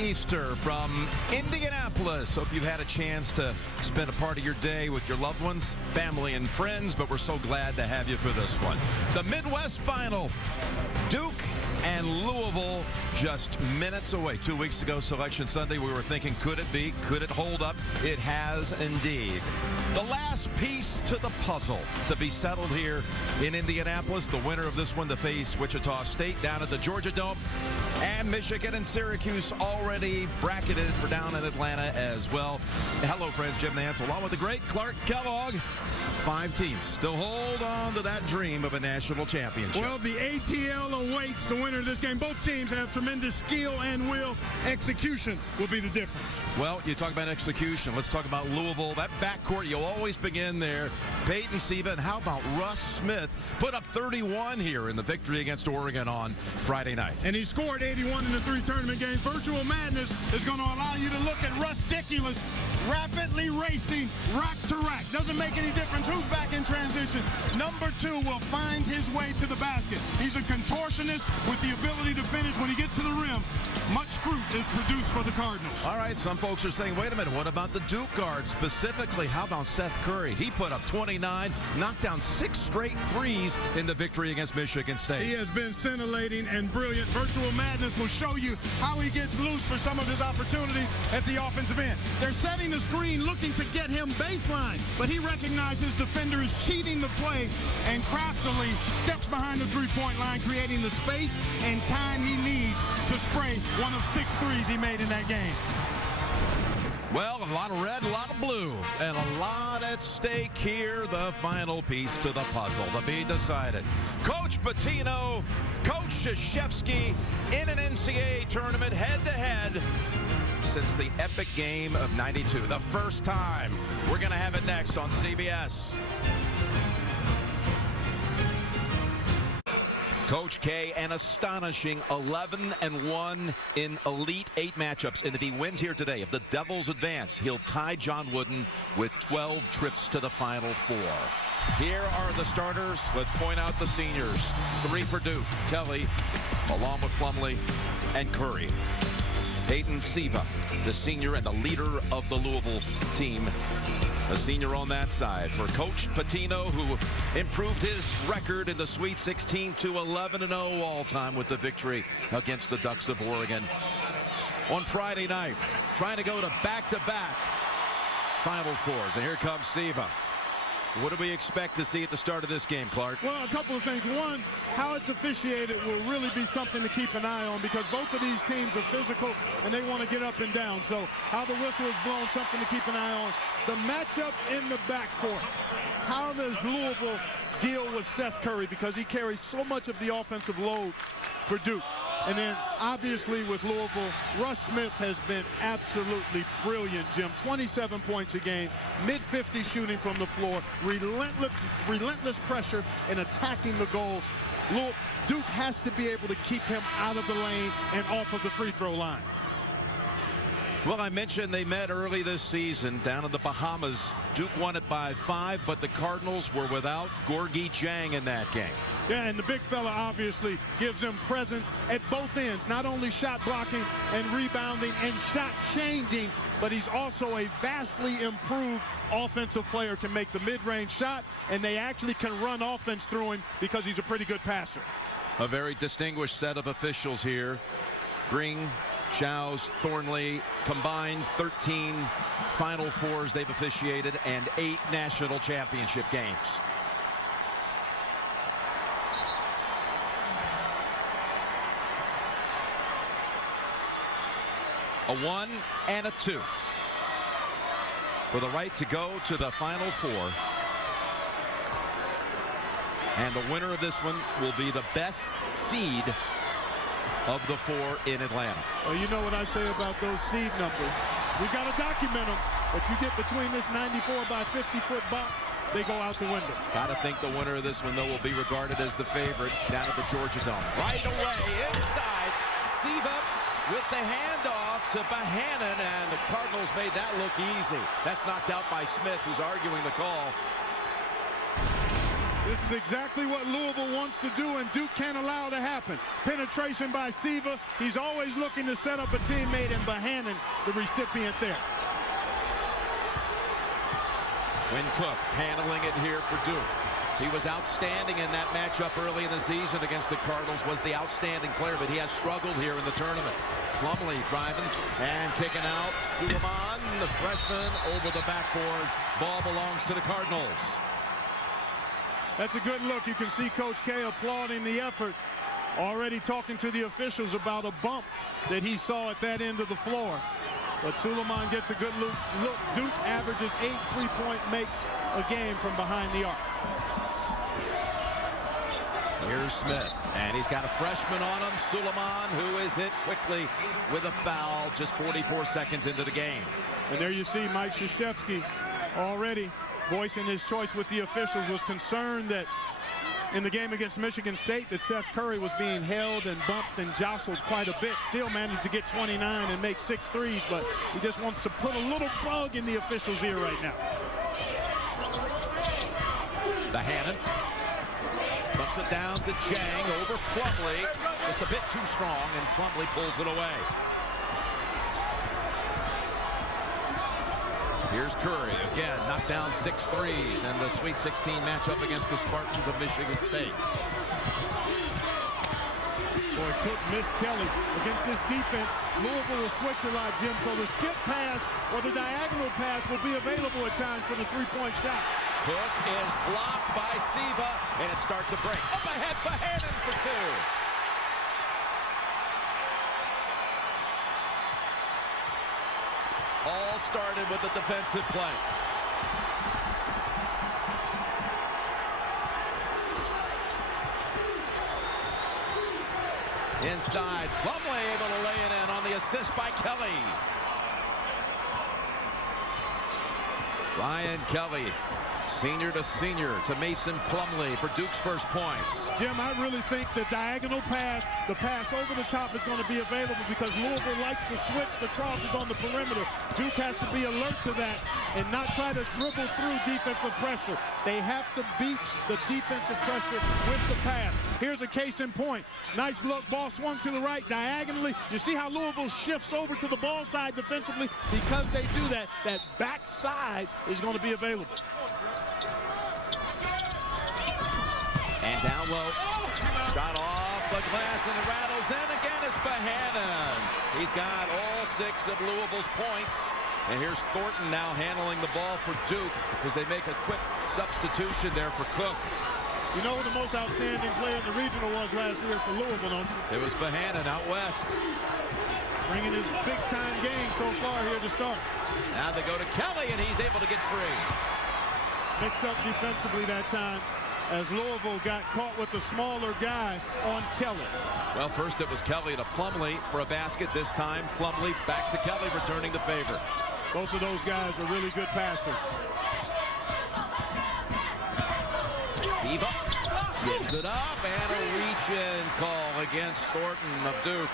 Easter from Indianapolis. Hope you've had a chance to spend a part of your day with your loved ones, family, and friends, but we're so glad to have you for this one. The Midwest Final, Duke and Louisville just minutes away. 2 weeks ago, Selection Sunday, we were thinking, could it be? Could it hold up? It has indeed. The last piece to the puzzle to be settled here in Indianapolis. The winner of this one to face Wichita State down at the Georgia Dome. And Michigan and Syracuse already bracketed for down in Atlanta as well. Hello, friends. Jim Nance along with the great Clark Kellogg. 5 teams still hold on to that dream of a national championship. Well, the ATL awaits the winner of this game. Both teams have tremendous skill and will. Execution will be the difference. Well, you talk about execution. Let's talk about Louisville. That backcourt, you'll always begin there. Peyton Siva, and how about Russ Smith? Put up 31 here in the victory against Oregon on Friday night. And he scored 81 in the 3 tournament games. Virtual Madness is going to allow you to look at Russ-diculous, rapidly racing rack to rack. Doesn't make any difference who's back in transition. Number 2 will find his way to the basket. He's a contortionist with the ability to finish when he gets to the rim. Much fruit is produced for the Cardinals. All right, some folks are saying, wait a minute, what about the Duke guard? Specifically, how about Seth Curry? He put up 29, knocked down 6 straight threes in the victory against Michigan State. He has been scintillating and brilliant. Virtual Madness will show you how he gets loose for some of his opportunities at the offensive end. They're setting the screen looking to get him baseline, but he recognizes defender is cheating the play and craftily steps behind the three-point line, creating the space and time he needs to spray one of 6 threes he made in that game. Well, a lot of red, a lot of blue, and a lot at stake here. The final piece to the puzzle to be decided. Coach Pitino, Coach Krzyzewski in an NCAA tournament head-to-head since the epic game of '92. The first time. We're going to have it next on CBS. Coach K, an astonishing 11-1 in Elite 8 matchups. And if he wins here today, if the Devils advance, he'll tie John Wooden with 12 trips to the Final Four. Here are the starters. Let's point out the seniors. 3 for Duke. Kelly, along with Plumlee and Curry. Peyton Siva, the senior and the leader of the Louisville team. A senior on that side for Coach Pitino, who improved his record in the Sweet 16 to 11-0 all-time with the victory against the Ducks of Oregon on Friday night. Trying to go to back-to-back Final Fours. And here comes Siva. What do we expect to see at the start of this game, Clark? Well, a couple of things. One, how it's officiated will really be something to keep an eye on because both of these teams are physical and they want to get up and down. So how the whistle is blown, something to keep an eye on. The matchups in the backcourt. How does Louisville deal with Seth Curry because he carries so much of the offensive load for Duke? And then, obviously, with Louisville, Russ Smith has been absolutely brilliant, Jim. 27 points a game, mid-50 shooting from the floor, relentless pressure and attacking the goal. Duke has to be able to keep him out of the lane and off of the free throw line. Well, I mentioned they met early this season down in the Bahamas. Duke won it by 5, but the Cardinals were without Gorgui Dieng in that game. Yeah, and the big fella obviously gives them presence at both ends, not only shot blocking and rebounding and shot changing, but he's also a vastly improved offensive player, can make the mid-range shot, and they actually can run offense through him because he's a pretty good passer. A very distinguished set of officials here. Green, Shows, Thornley, combined 13 Final Fours they've officiated and 8 national championship games. A 1 and a 2 for the right to go to the Final Four. And the winner of this one will be the best seed of the 4 in Atlanta. Well, you know what I say about those seed numbers. We've got to document them, but you get between this 94 by 50-foot box, they go out the window. Got to think the winner of this one, though, will be regarded as the favorite down at the Georgia Dome. Right away, inside, Siva with the handoff to Bohannon, and the Cardinals made that look easy. That's knocked out by Smith, who's arguing the call. This is exactly what Louisville wants to do, and Duke can't allow to happen. Penetration by Siva. He's always looking to set up a teammate, and Bohannon, the recipient there. Quinn Cook handling it here for Duke. He was outstanding in that matchup early in the season against the Cardinals, was the outstanding player, but he has struggled here in the tournament. Plumlee driving and kicking out. Suleiman, the freshman, over the backboard. Ball belongs to the Cardinals. That's a good look. You can see Coach K applauding the effort, already talking to the officials about a bump that he saw at that end of the floor. But Suleiman gets a good look. Duke averages 8 3-point makes a game from behind the arc. Here's Smith, and he's got a freshman on him, Suleiman, who is hit quickly with a foul just 44 seconds into the game. And there you see Mike Krzyzewski already voicing his choice with the officials, was concerned that in the game against Michigan State that Seth Curry was being held and bumped and jostled quite a bit. Still managed to get 29 and make 6 threes, but he just wants to put a little bug in the officials' ear right now. Bohannon bumps it down to Jang over Plumlee. Just a bit too strong, and Plumlee pulls it away. Here's Curry again, knocked down 6 threes in the Sweet 16 matchup against the Spartans of Michigan State. Boy, Cook missed Kelly. Against this defense, Louisville will switch a lot, Jim, so the skip pass or the diagonal pass will be available at times for the three-point shot. Cook is blocked by Siva, and it starts a break. Up ahead, Bohannon for 2. All started with the defensive play. Inside, Plumlee able to lay it in on the assist by Kelly. Ryan Kelly, senior to senior to Mason Plumlee for Duke's first points. Jim, I really think the diagonal pass, the pass over the top is going to be available because Louisville likes to switch the crosses on the perimeter. Duke has to be alert to that and not try to dribble through defensive pressure. They have to beat the defensive pressure with the pass. Here's a case in point. Nice look, ball swung to the right diagonally. You see how Louisville shifts over to the ball side defensively? Because they do that, that backside is going to be available. And down low, shot off the glass and it rattles in. Again, it's Bohannon. He's got all 6 of Louisville's points. And here's Thornton now handling the ball for Duke as they make a quick substitution there for Cook. You know who the most outstanding player in the regional was last year for Louisville, don't you? It was Bohannon out west. Bringing his big-time game so far here to start. Now they go to Kelly, and he's able to get free. Mix up defensively that time, as Louisville got caught with the smaller guy on Kelly. Well, first it was Kelly to Plumlee for a basket. This time, Plumlee back to Kelly, returning the favor. Both of those guys are really good passers. Siva gives it up, and a reach-in call against Thornton of Duke.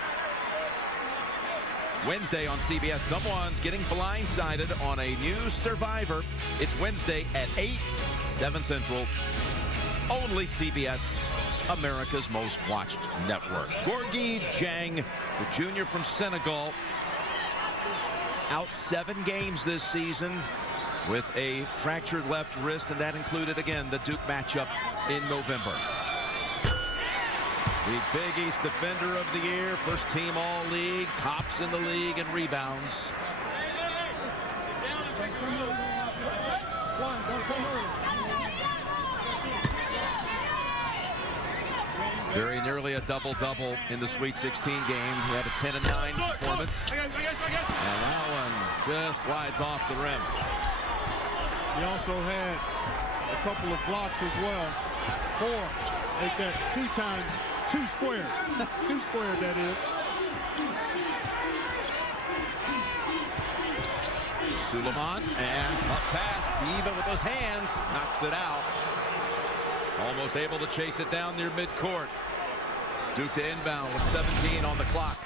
Wednesday on CBS, someone's getting blindsided on a new Survivor. It's Wednesday at 8, 7 Central. Only CBS, America's most watched network. Gorgui Dieng, the junior from Senegal, out 7 games this season with a fractured left wrist, and that included, again, the Duke matchup in November. The Big East Defender of the Year, first team All-League, tops in the league in rebounds. Very nearly a double-double in the Sweet 16 game. He had a 10-9 performance. And that one just slides off the rim. He also had a couple of blocks as well. 4, make that 2 times 2 squared. 2 squared, that is. Suleiman, and tough pass. Even with those hands, knocks it out. Almost able to chase it down near midcourt. Duke to inbound with 17 on the clock.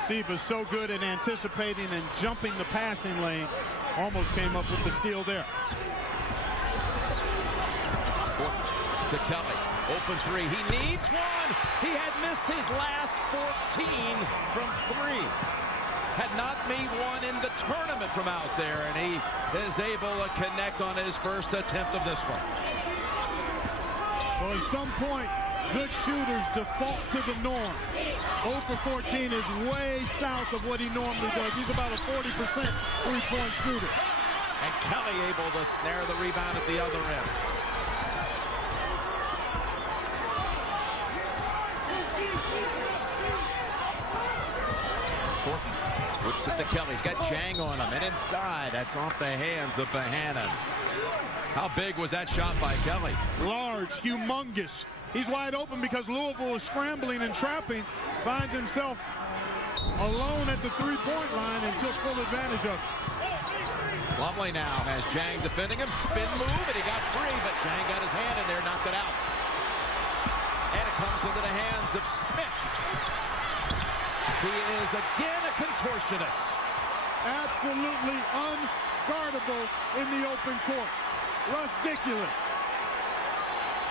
Siva's so good at anticipating and jumping the passing lane. Almost came up with the steal there. to Kelly. Open three. He needs one. He had missed his last 14 from three. Had not made one in the tournament from out there, and he is able to connect on his first attempt of this one. Well, at some point, good shooters default to the norm. 0 for 14 is way south of what he normally does. He's about a 40% three-point shooter. And Kelly able to snare the rebound at the other end. Thornton whips it to Kelly. He's got Jang on him. And inside, that's off the hands of Bohannon. How big was that shot by Kelly? Large, humongous. He's wide open because Louisville is scrambling and trapping. Finds himself alone at the three-point line and took full advantage of it. Plumlee now has Jang defending him. Spin move, and he got free, but Jang got his hand in there, knocked it out. And it comes into the hands of Smith. He is again a contortionist. Absolutely unguardable in the open court. Ridiculous.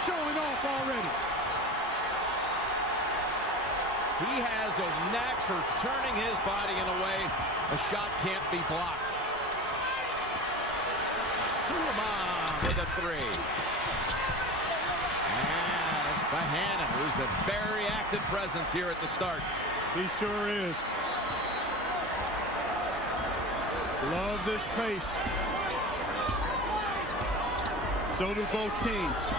Showing off already. He has a knack for turning his body in a way a shot can't be blocked. Suleiman with a three. And it's Bohannon, who's a very active presence here at the start. He sure is. Love this pace. So do both teams.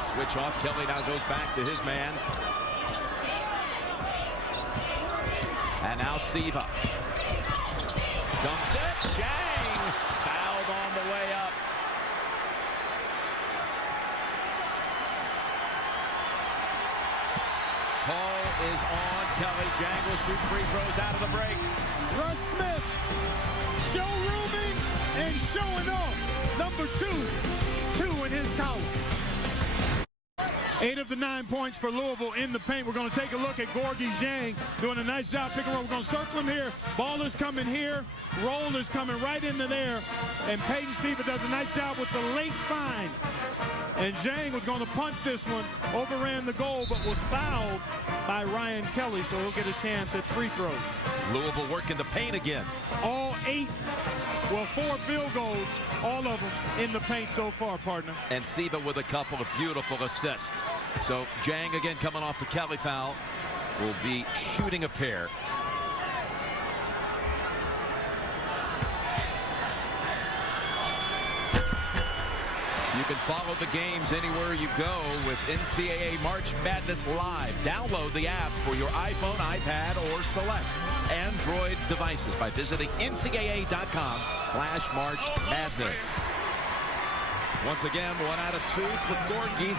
Switch off. Kelly now goes back to his man. And now Siva. Dumps it. Jang fouled on the way up. Call is on Kelly. Jang will shoot free throws out of the break. Russ Smith showrooming and showing off. Number 2 in his column. 8 of the 9 points for Louisville in the paint. We're going to take a look at Gorgui Dieng doing a nice job picking up. We're going to circle him here. Ball is coming here. Roll is coming right into there. And Peyton Siva does a nice job with the late find. And Dieng was going to punch this one, overran the goal, but was fouled by Ryan Kelly, so he'll get a chance at free throws. Louisville working the paint again. All 8, well, 4 field goals, all of them in the paint so far, partner. And Siva with a couple of beautiful assists. So Dieng again coming off the Kelly foul will be shooting a pair. You can follow the games anywhere you go with NCAA March Madness Live. Download the app for your iPhone, iPad, or select Android devices by visiting ncaa.com/March Madness. Once again, 1 out of 2 for Gorgui.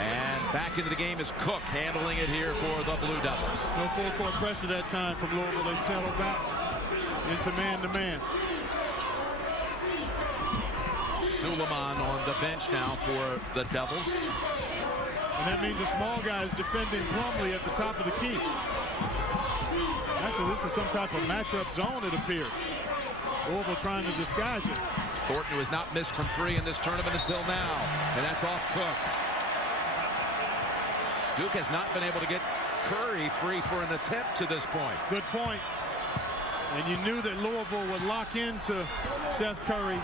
And back into the game is Cook handling it here for the Blue Devils. No full court pressure that time from Louisville. They settle back into man-to-man. Suleiman on the bench now for the Devils. And that means the small guy is defending Plumlee at the top of the key. Actually, this is some type of matchup zone, it appears. Louisville trying to disguise it. Thornton, who has not missed from 3 in this tournament until now. And that's off Cook. Duke has not been able to get Curry free for an attempt to this point. Good point. And you knew that Louisville would lock into Seth Curry.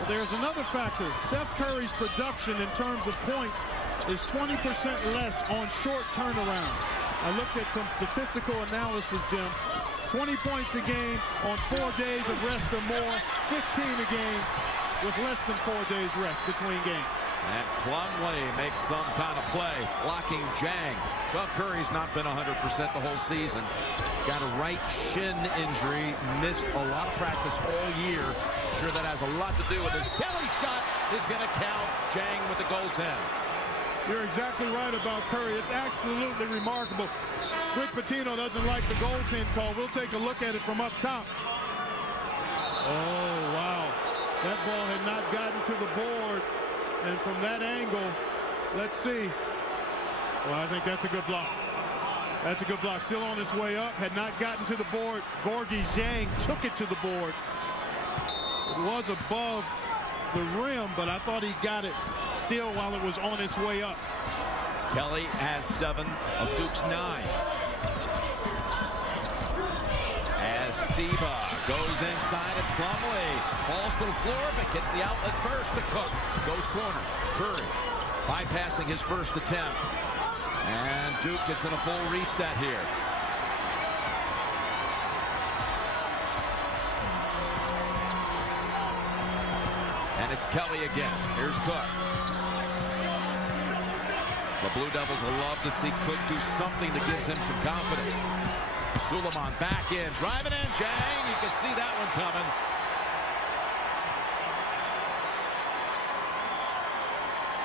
But there's another factor. Seth Curry's production in terms of points is 20% less on short turnaround. I looked at some statistical analysis, Jim. 20 points a game on 4 days of rest or more. 15 a game with less than 4 days rest between games. And Plumlee makes some kind of play, blocking Dieng. Well, Curry's not been 100% the whole season. He's got a right shin injury, missed a lot of practice all year. Sure that has a lot to do with his Kelly shot is going to count. Dieng with the goaltend. You're exactly right about Curry. It's absolutely remarkable. Rick Pitino doesn't like the goaltend call. We'll take a look at it from up top. Oh, wow. That ball had not gotten to the board. And from that angle, let's see. Well, I think that's a good block. That's a good block. Still on its way up. Had not gotten to the board. Gorgui Dieng took it to the board. It was above the rim, but I thought he got it still while it was on its way up. Kelly has 7 of Duke's 9. As Siva goes inside at Plumlee. Falls to the floor, but gets the outlet first to Cook. Goes corner. Curry bypassing his first attempt. And Duke gets in a full reset here. And it's Kelly again. Here's Cook. The Blue Devils will love to see Cook do something that gives him some confidence. Suleiman back in, driving in, Jang. You can see that one coming.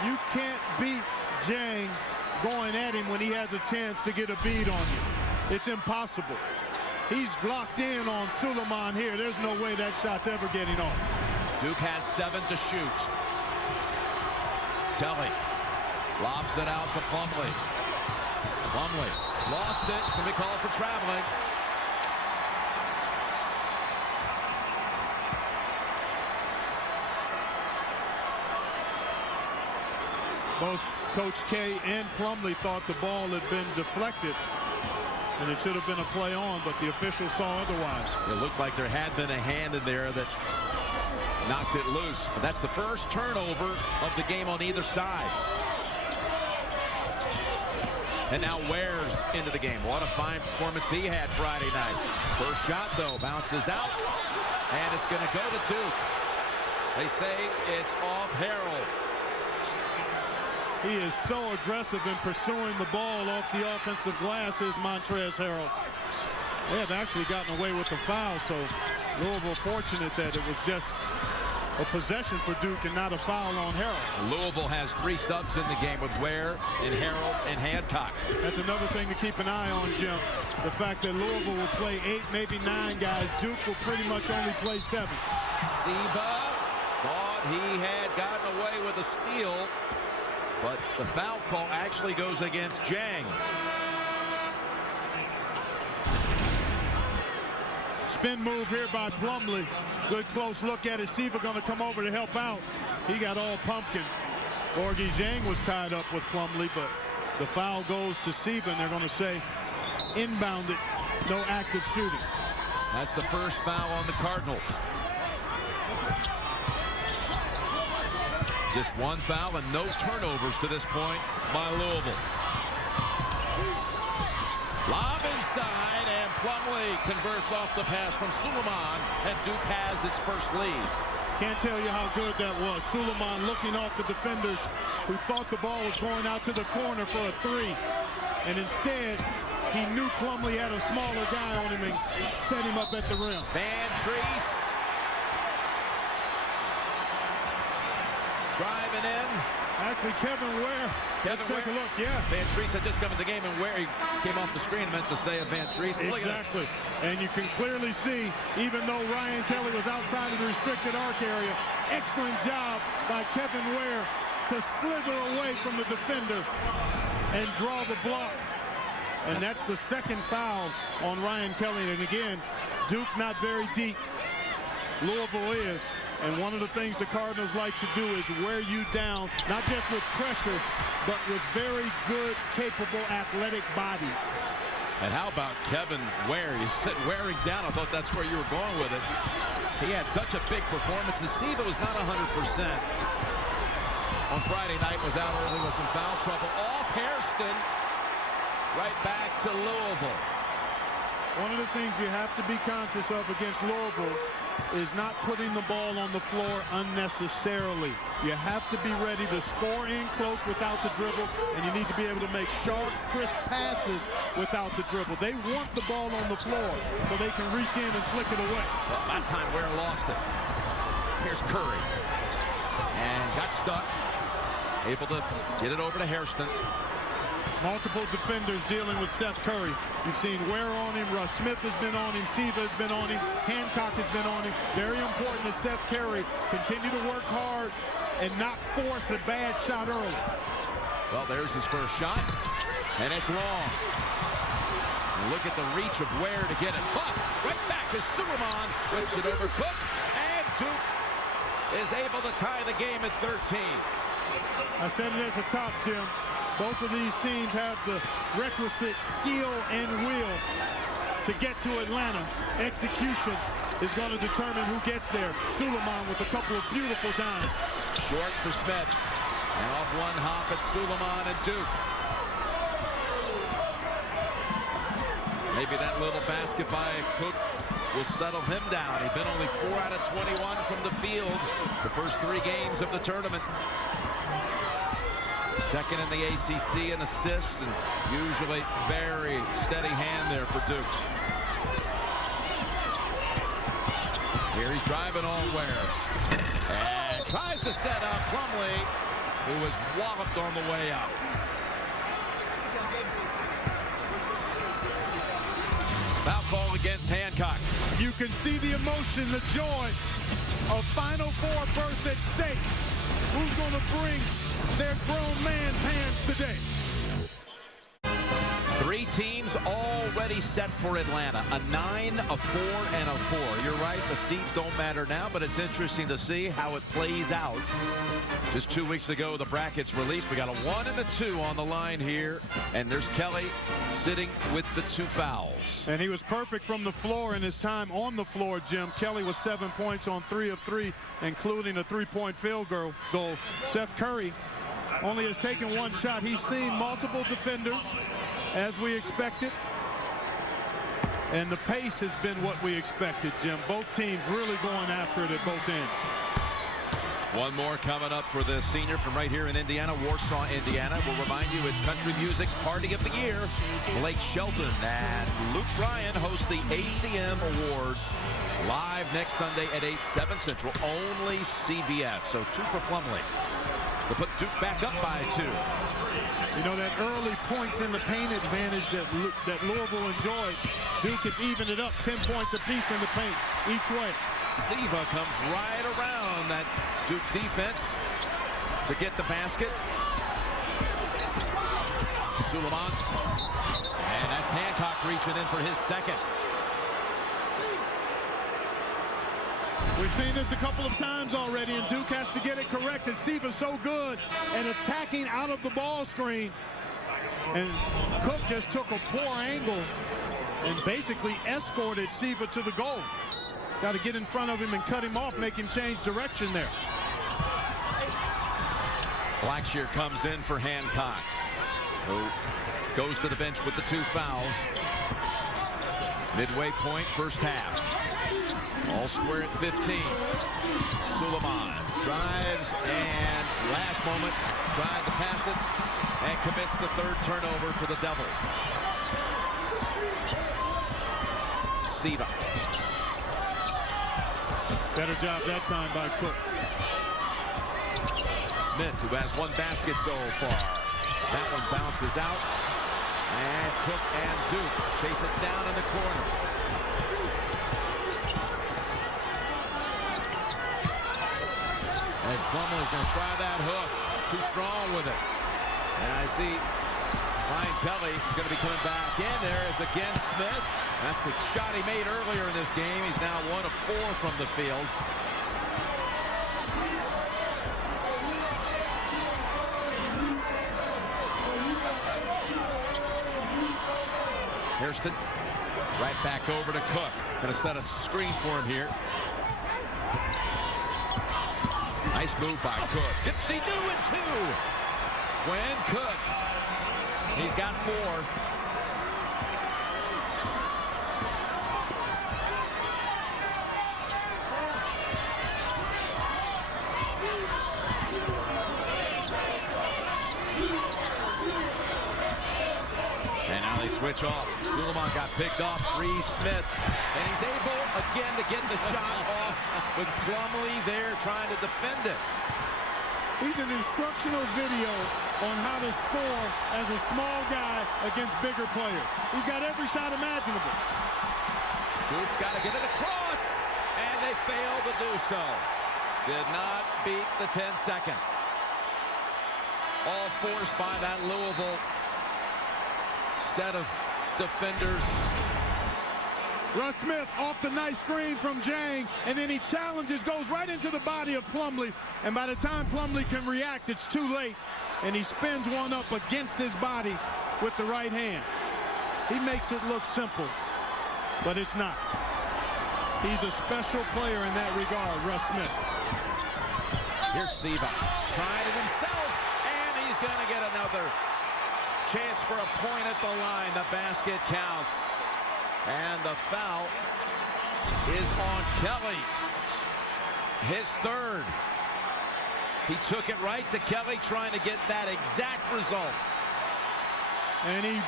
You can't beat Jang going at him when he has a chance to get a bead on you. It's impossible. He's locked in on Suleiman here. There's no way that shot's ever getting off. Duke has 7 to shoot. Kelly lobs it out to Plumlee. Plumlee lost it. Can we call it for traveling? Both Coach K and Plumlee thought the ball had been deflected, and it should have been a play on, but the officials saw otherwise. It looked like there had been a hand in there that knocked it loose. But that's the first turnover of the game on either side. And now Ware's into the game. What a fine performance he had Friday night. First shot, though, bounces out, and it's going to go to Duke. They say it's off Harrell. He is so aggressive in pursuing the ball off the offensive glass, is Montrezl Harrell. They have actually gotten away with the foul, so Louisville fortunate that it was just a possession for Duke and not a foul on Harrell. Louisville has 3 subs in the game with Ware and Harrell and Hancock. That's another thing to keep an eye on, Jim. The fact that Louisville will play 8, maybe 9 guys. Duke will pretty much only play 7. Siva thought he had gotten away with a steal, but the foul call actually goes against Jang. Spin move here by Plumlee. Good close look at it. Siva going to come over to help out. He got all pumpkin. Gorgie Jang was tied up with Plumlee, but the foul goes to Siva, and they're going to say inbounded, no active shooting. That's the first foul on the Cardinals. Just 1 foul and no turnovers to this point by Louisville. Lob inside, and Plumlee converts off the pass from Suleiman, and Duke has its first lead. Can't tell you how good that was. Suleiman looking off the defenders who thought the ball was going out to the corner for a 3. And instead, he knew Plumlee had a smaller guy on him and set him up at the rim. Van Treese driving in. Actually, Kevin Ware. Let's take a look. Yeah. Van Treese had just come in the game, and Ware came off the screen, meant to say of Van Treese. Exactly. And you can clearly see, even though Ryan Kelly was outside of the restricted arc area, excellent job by Kevin Ware to slither away from the defender and draw the block. And that's the 2nd foul on Ryan Kelly. And again, Duke not very deep. Louisville is. And one of the things the Cardinals like to do is wear you down, not just with pressure, but with very good, capable, athletic bodies. And how about Kevin Ware? You said wearing down. I thought that's where you were going with it. He had such a big performance. Siva was not 100%. On Friday night, was out early with some foul trouble. Off Hairston, right back to Louisville. One of the things you have to be conscious of against Louisville is not putting the ball on the floor unnecessarily. You have to be ready to score in close without the dribble, and you need to be able to make sharp, crisp passes without the dribble. They want the ball on the floor so they can reach in and flick it away. Well, that time Ware lost it. Here's Curry. And got stuck. Able to get it over to Hairston. Multiple defenders dealing with Seth Curry. You've seen Ware on him, Russ Smith has been on him, Siva has been on him, Hancock has been on him. Very important that Seth Curry continue to work hard and not force a bad shot early. Well, there's his first shot, and it's long. And look at the reach of Ware to get it. But right back as Suleiman whips it over Cook, and Duke is able to tie the game at 13. I said it at the top, Jim. Both of these teams have the requisite skill and will to get to Atlanta. Execution is going to determine who gets there. Suleiman with a couple of beautiful dimes. Short for Smith. And off one hop, it's Suleiman and Duke. Maybe that little basket by Cook will settle him down. He's been only 4 out of 21 from the field the first 3 games of the tournament. Second in the ACC in assists, and usually very steady hand there for Duke. Here he's driving all Ware. And tries to set up Plumlee, who was walloped on the way out. Foul call against Hancock. You can see the emotion, the joy of Final Four berth at stake. Who's going to bring their grown man pants today? 3 teams already set for Atlanta. A 9, a 4, and a 4. You're right, the seeds don't matter now, but it's interesting to see how it plays out. Just 2 weeks ago, the brackets released. We got a 1 and a 2 on the line here, and there's Kelly sitting with the 2 fouls. And he was perfect from the floor in his time on the floor, Jim. Kelly was 7 points on 3 of 3, including a 3-point field goal. Seth Curry only has taken 1 shot. He's seen multiple defenders, as we expected. And the pace has been what we expected, Jim. Both teams really going after it at both ends. One more coming up for the senior from right here in Indiana, Warsaw, Indiana. We'll remind you it's country music's party of the year. Blake Shelton and Luke Bryan host the ACM Awards live next Sunday at 8, 7 Central. Only CBS. So 2 for Plumlee to put Duke back up by 2. You know, that early points in the paint advantage that Louisville enjoyed. Duke has evened it up, 10 points apiece in the paint each way. Siva comes right around that Duke defense to get the basket. Suleiman. And that's Hancock reaching in for his second. We've seen this a couple of times already, and Duke has to get it corrected. Siva's so good at attacking out of the ball screen. And Cook just took a poor angle and basically escorted Siva to the goal. Got to get in front of him and cut him off, make him change direction there. Blackshear comes in for Hancock, who goes to the bench with the 2 fouls. Midway point, first half. All square at 15. Suleiman drives and last moment tried to pass it and commits the 3rd turnover for the Devils. Siva. Better job that time by Cook. Smith, who has 1 basket so far. That one bounces out. And Cook and Duke chase it down in the corner. As Plumlee's going to try that hook. Too strong with it. And I see Ryan Kelly is going to be coming back in. There is again Smith. That's the shot he made earlier in this game. He's now 1 of 4 from the field. Hairston right back over to Cook. Going to set a screen for him here. Nice move by Cook. Tipsy doing 2. Quinn Cook. He's got 4. And now they switch off. Suleiman got picked off. Free Smith. And he's able again to get the shot off with Plumlee there trying to defend it. He's an instructional video on how to score as a small guy against bigger players. He's got every shot imaginable. Duke's got to get it across, and they fail to do so. Did not beat the 10 seconds. All forced by that Louisville set of defenders. Russ Smith off the nice screen from Jang, and then he challenges, goes right into the body of Plumlee, and by the time Plumlee can react, it's too late, and he spins one up against his body with the right hand. He makes it look simple, but it's not. He's a special player in that regard, Russ Smith. Here's Siva trying it himself, and he's going to get another chance for a point at the line. The basket counts, and the foul is on Kelly. His third. He took it right to Kelly, trying to get that exact result. And he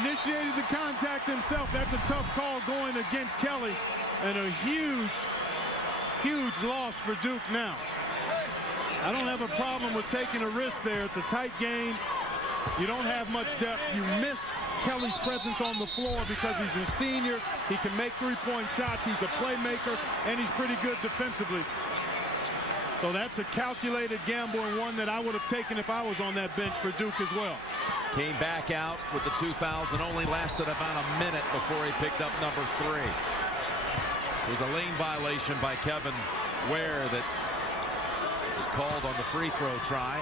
initiated the contact himself. That's a tough call going against Kelly, and a huge, huge loss for Duke now. I don't have a problem with taking a risk there. It's a tight game. You don't have much depth. You miss Kelly's presence on the floor because he's a senior. He can make three-point shots. He's a playmaker, and he's pretty good defensively. So that's a calculated gamble, and one that I would have taken if I was on that bench for Duke as well. Came back out with the 2 fouls and only lasted about a minute before he picked up number 3. It was a lane violation by Kevin Ware that was called on the free throw try.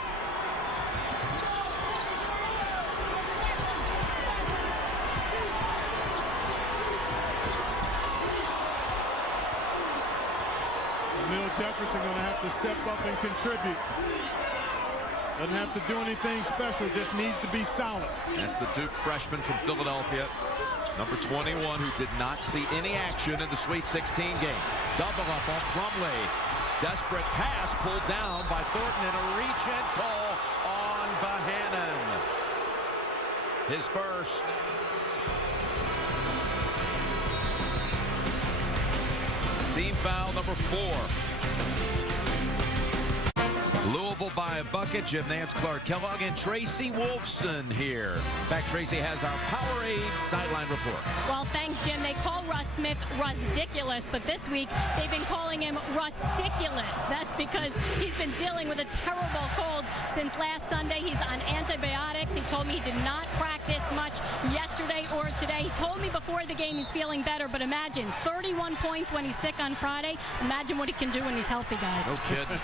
Emil Jefferson going to have to step up and contribute. Doesn't have to do anything special, just needs to be solid. That's the Duke freshman from Philadelphia, number 21, who did not see any action in the Sweet 16 game. Double up on Plumlee. Desperate pass pulled down by Thornton, and a reach-in call on Bohannon. His first. Team foul number 4. Louisville by a bucket. Jim Nance, Clark Kellogg, and Tracy Wolfson here. In fact, Tracy has our Powerade sideline report. Well, thanks, Jim. They call Russ Smith Russ-diculous, but this week they've been calling him Russ-siculous. That's because he's been dealing with a terrible cold since last Sunday. He's on antibiotics. He told me he did not practice much yesterday or today. He told me before the game he's feeling better, but imagine 31 points when he's sick on Friday. Imagine what he can do when he's healthy, guys. No kidding.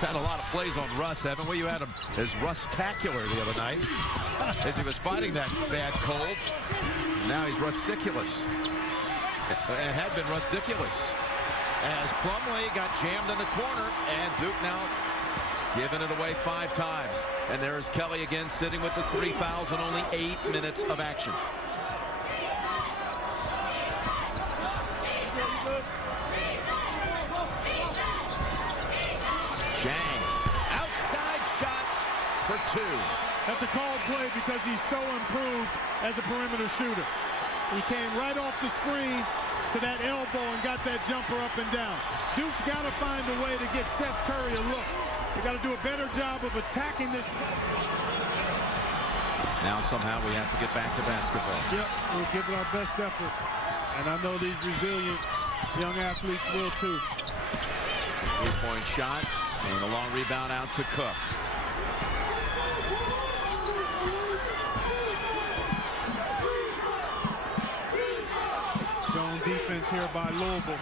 Had a lot of plays on Russ, haven't we? You had him as Russ-tacular the other night as he was fighting that bad cold. Now he's Russ-siculous. It had been Russ-diculous. As Plumlee got jammed in the corner, and Duke now giving it away 5 times. And there's Kelly again sitting with the 3 fouls and only 8 minutes of action. Jang. Outside shot for 2. That's a called play because he's so improved as a perimeter shooter. He came right off the screen to that elbow and got that jumper up and down. Duke's got to find a way to get Seth Curry a look. They got to do a better job of attacking this. Now somehow we have to get back to basketball. Yep, we'll give it our best effort. And I know these resilient young athletes will too. 3-point shot and a long rebound out to Cook. Zone defense here by Louisville,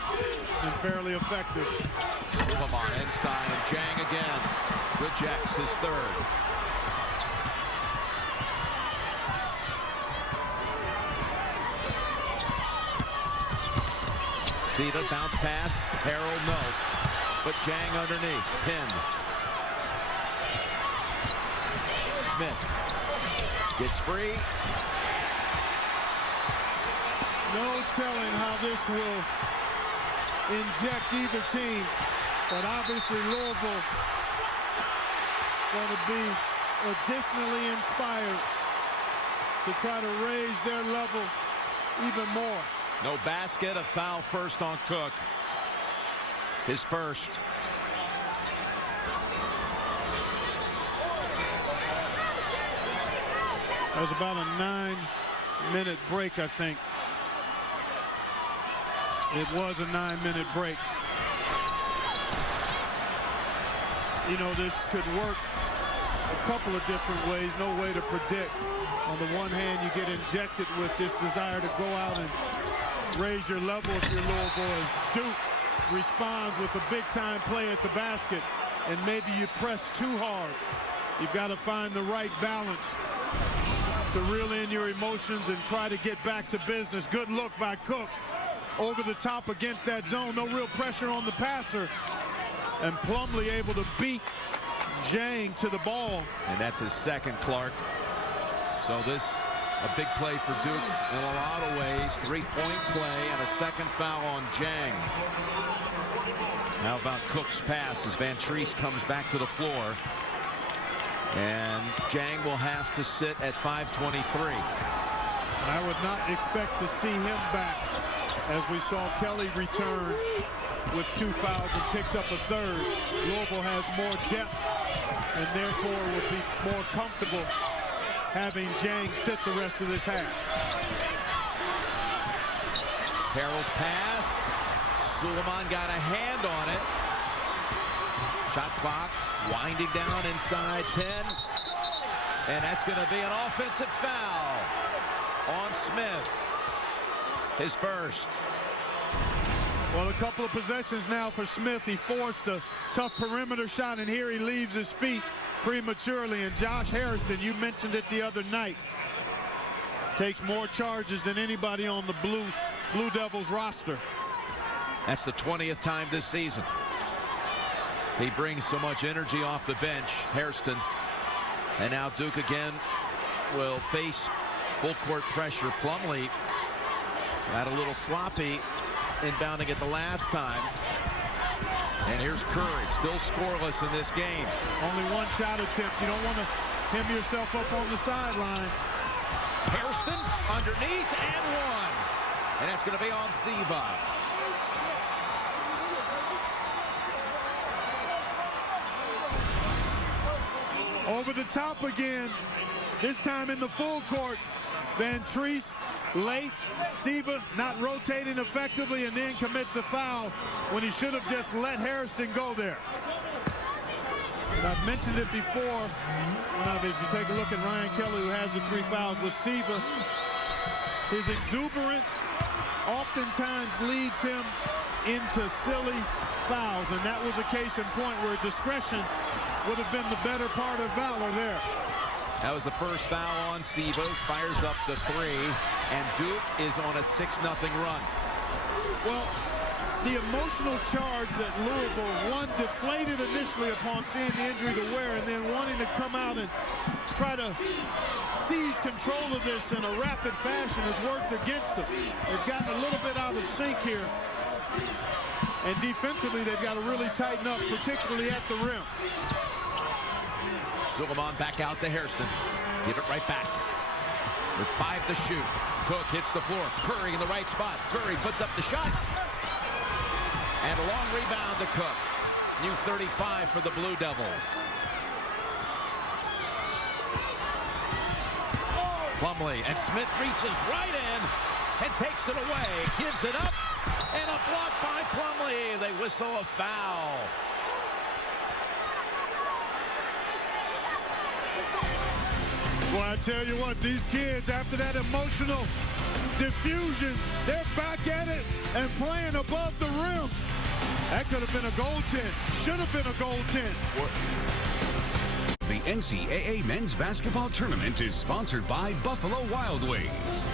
and fairly effective. Suleiman inside, and Jang again rejects his 3rd. Siva bounce pass, Harrell no, but Jang underneath, pinned. Smith gets free. No telling how this will inject either team, but obviously Louisville going to be additionally inspired to try to raise their level even more. No basket, a foul first on Cook. His first. That was about a 9-minute break, I think. It was a 9-minute break. You know, this could work a couple of different ways. No way to predict. On the one hand, you get injected with this desire to go out and raise your level if you're Louisville as Duke responds with a big-time play at the basket, and maybe you press too hard. You've got to find the right balance to reel in your emotions and try to get back to business. Good look by Cook. Over the top against that zone. No real pressure on the passer. And Plumlee able to beat Jang to the ball. And that's his second, Clark. So this, a big play for Duke in a lot of ways. Three-point play and a second foul on Jang. How about Cook's pass as Van Treese comes back to the floor. And Jang will have to sit at 5:23. And I would not expect to see him back, as we saw Kelly return with 2 fouls and picked up a third. Louisville has more depth and therefore would be more comfortable having Jang sit the rest of this half. Harrell's pass. Suleiman got a hand on it. Shot clock winding down inside 10. And that's going to be an offensive foul on Smith. His first. Well, a couple of possessions now for Smith. He forced a tough perimeter shot, and here he leaves his feet prematurely. And Josh Hairston, you mentioned it the other night, takes more charges than anybody on the Blue Devils roster. That's the 20th time this season. He brings so much energy off the bench, Hairston. And now Duke again will face full court pressure. Plumlee got a little sloppy inbounding it the last time. And here's Curry, still scoreless in this game. Only one shot attempt. You don't want to hem yourself up on the sideline. Hairston underneath and one. And that's going to be on Siva. Over the top again, this time in the full court. Van Treese late, Siva not rotating effectively, and then commits a foul when he should have just let Hairston go there. And I've mentioned it before, as you take a look at Ryan Kelly, who has the 3 fouls with Siva. His exuberance oftentimes leads him into silly fouls, and that was a case in point where discretion would have been the better part of valor there. That was the first foul on Siva. Fires up the 3, and Duke is on a 6-0 run. Well, the emotional charge that Louisville, one, deflated initially upon seeing the injury to Ware, and then wanting to come out and try to seize control of this in a rapid fashion, has worked against them. They've gotten a little bit out of sync here. And defensively, they've got to really tighten up, particularly at the rim. Suleiman back out to Hairston. Give it right back. With 5 to shoot. Cook hits the floor. Curry in the right spot. Curry puts up the shot. And a long rebound to Cook. New 35 for the Blue Devils. Plumlee, and Smith reaches right in and takes it away. Gives it up. And a block by Plumlee. They whistle a foul. Well, I tell you what, these kids, after that emotional diffusion, they're back at it and playing above the rim. That could have been a goaltend. Should have been a goaltend. The NCAA men's basketball tournament is sponsored by Buffalo Wild Wings,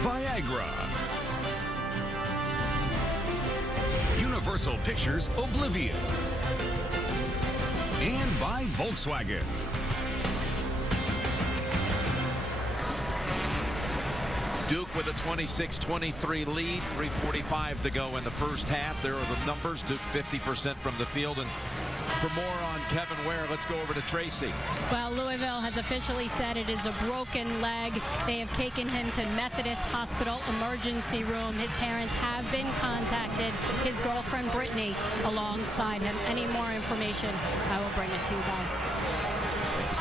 Viagra, Universal Pictures Oblivion, and by Volkswagen. Duke with a 26-23 lead, 3:45 to go in the first half. There are the numbers. Duke 50% from the field. And for more on Kevin Ware, let's go over to Tracy. Well, Louisville has officially said it is a broken leg. They have taken him to Methodist Hospital emergency room. His parents have been contacted. His girlfriend, Brittany, alongside him. Any more information, I will bring it to you guys.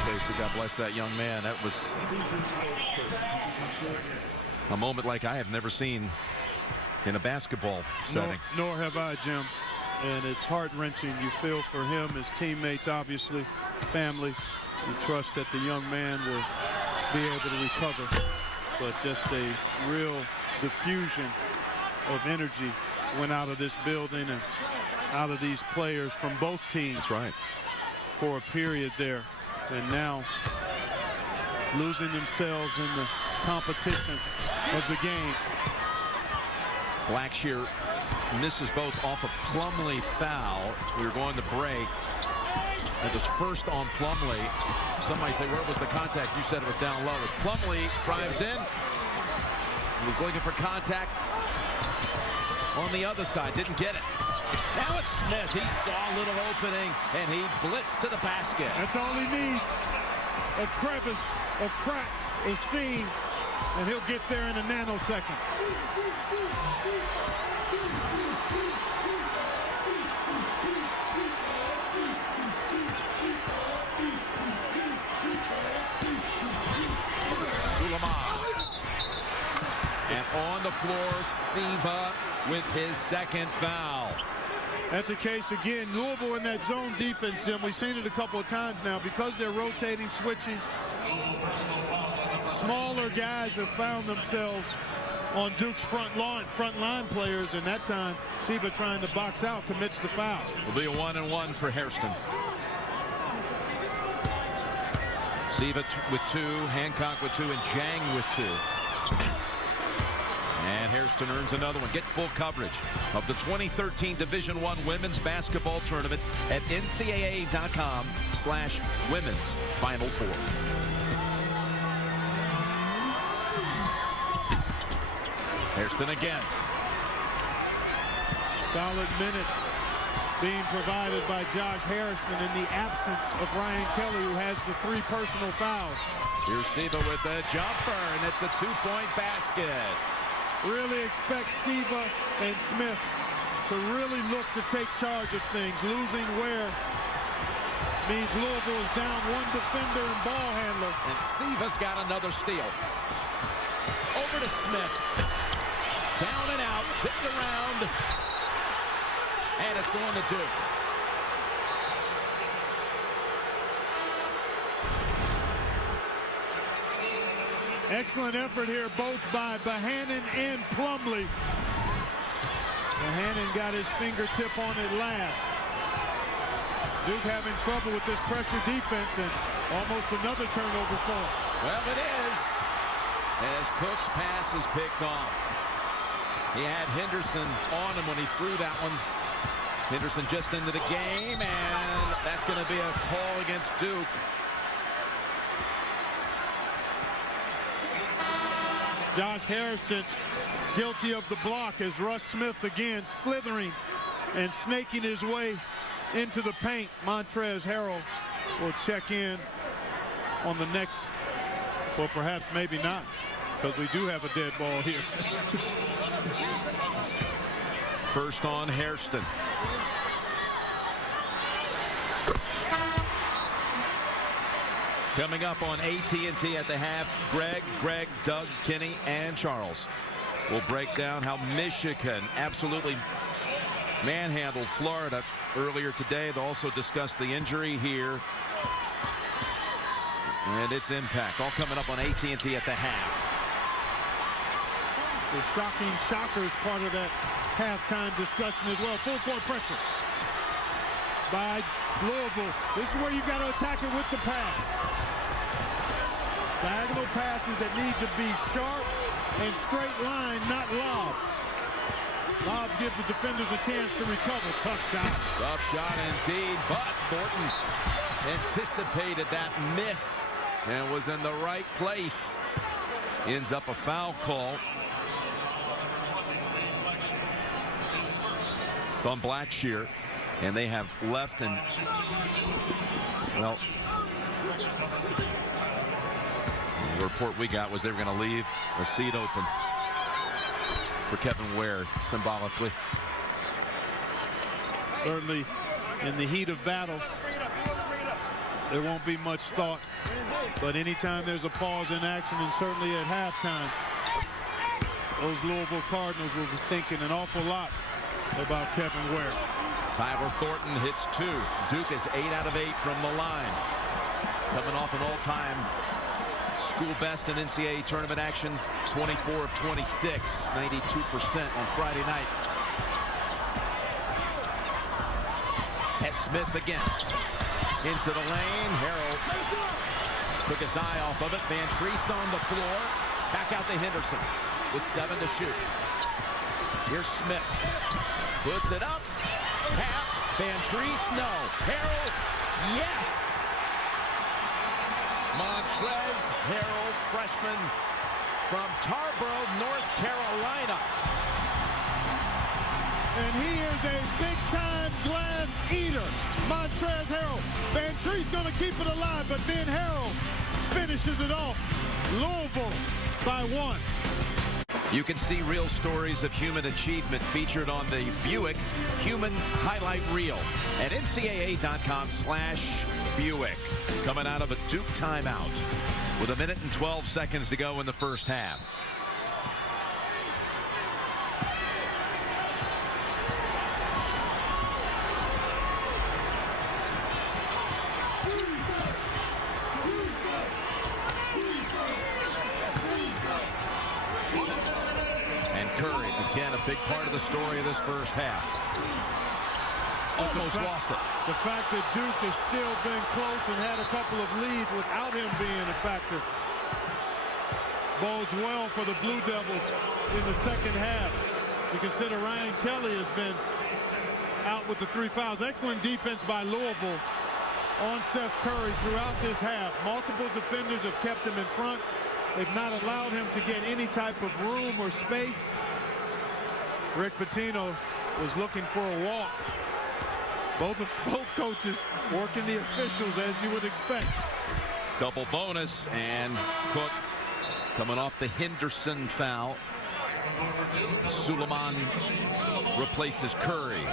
Tracy, God bless that young man. That was a moment like I have never seen in a basketball setting. Nor have I, Jim. And it's heart-wrenching. You feel for him, his teammates, obviously, family. You trust that the young man will be able to recover. But just a real diffusion of energy went out of this building and out of these players from both teams. That's right. For a period there. And now losing themselves in the competition of the game. Blackshear misses both off a Plumlee foul. We were going to break. It was first on Plumlee. Somebody say, where was the contact? You said it was down low. As Plumlee drives in, he's looking for contact on the other side. Didn't get it. Now it's Smith. He saw a little opening, and he blitzed to the basket. That's all he needs. A crevice, a crack, a seam, and he'll get there in a nanosecond. And on the floor, Siva with his second foul. That's a case again. Louisville in that zone defense, Jim. We've seen it a couple of times now because they're rotating, switching. Smaller guys have found themselves on Duke's front line players, and that time Siva trying to box out commits the foul. Will be a 1-and-1 for Hairston. Siva with 2, Hancock with 2, and Jang with 2. And Hairston earns another one. Get full coverage of the 2013 Division I Women's Basketball Tournament at ncaa.com/women's Final Four. Hairston again. Solid minutes being provided by Josh Hairston in the absence of Ryan Kelly, who has the 3 personal fouls. Here's Siva with a jumper, and it's a 2-point basket. Really expect Siva and Smith to really look to take charge of things. Losing Ware means Louisville is down 1 defender and ball handler. And Siva's got another steal. Over to Smith. Down and out, tipped around. And it's going to Duke. Excellent effort here, both by Bohannon and Plumlee. Bohannon got his fingertip on it last. Duke having trouble with this pressure defense, and almost another turnover forced. Well, it is. As Cook's pass is picked off. He had Henderson on him when he threw that one. Henderson just into the game, and that's going to be a call against Duke. Josh Hairston guilty of the block as Russ Smith again slithering and snaking his way into the paint. Montrezl Harrell will check in on the next, well, perhaps maybe not, because we do have a dead ball here. First on Hairston. Coming up on AT&T at the half, Greg, Doug, Kenny, and Charles will break down how Michigan absolutely manhandled Florida earlier today. They'll also discuss the injury here and its impact. All coming up on AT&T at the half. The shocking shockers part of that halftime discussion as well. Full court pressure by Louisville. This is where you got to attack it with the pass. Diagonal passes that need to be sharp and straight line, not lobs. Lobs give the defenders a chance to recover. Tough shot. Tough shot indeed, but Thornton anticipated that miss and was in the right place. Ends up a foul call. It's on Blackshear, and they have left, and well, the report we got was they were going to leave a seat open for Kevin Ware, symbolically. Certainly, in the heat of battle, there won't be much thought. But anytime there's a pause in action, and certainly at halftime, those Louisville Cardinals will be thinking an awful lot about Kevin Ware. Tyler Thornton hits 2. Duke is 8 out of 8 from the line. Coming off an all-time School best in NCAA tournament action, 24 of 26, 92% on Friday night. And Smith again. Into the lane. Harrell took his eye off of it. Van Treese on the floor. Back out to Henderson with 7 to shoot. Here's Smith. Puts it up. Tapped. Van Treese, no. Harrell, yes. Montrezl Harrell, freshman from Tarboro, North Carolina. And he is a big-time glass eater. Montrezl Harrell. Van Treese going to keep it alive, but then Harrell finishes it off. Louisville by 1. You can see real stories of human achievement featured on the Buick Human Highlight Reel at ncaa.com/Buick. Coming out of a Duke timeout with 1 minute and 12 seconds to go in the first half. Curry, again, a big part of the story of this first half. Almost lost it. The fact that Duke has still been close and had a couple of leads without him being a factor bodes well for the Blue Devils in the second half. You consider Ryan Kelly has been out with the 3 fouls. Excellent defense by Louisville on Seth Curry throughout this half. Multiple defenders have kept him in front. They've not allowed him to get any type of room or space. Rick Pitino was looking for a walk. Both coaches working the officials as you would expect. Double bonus, and Cook coming off the Henderson foul. Suleiman replaces Curry.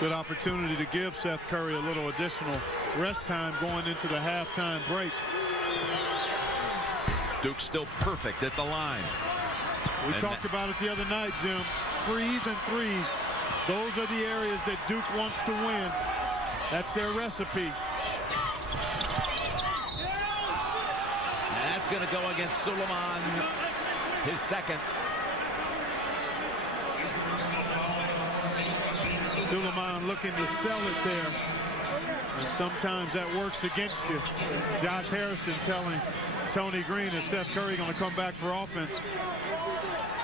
Good opportunity to give Seth Curry a little additional rest time going into the halftime break. Duke still perfect at the line. We talked about it the other night, Jim. Frees and threes. Those are the areas that Duke wants to win. That's their recipe. And that's going to go against Suleiman, his second. Suleiman looking to sell it there. And sometimes that works against you. Josh Harrison telling Tony Green, is Seth Curry going to come back for offense?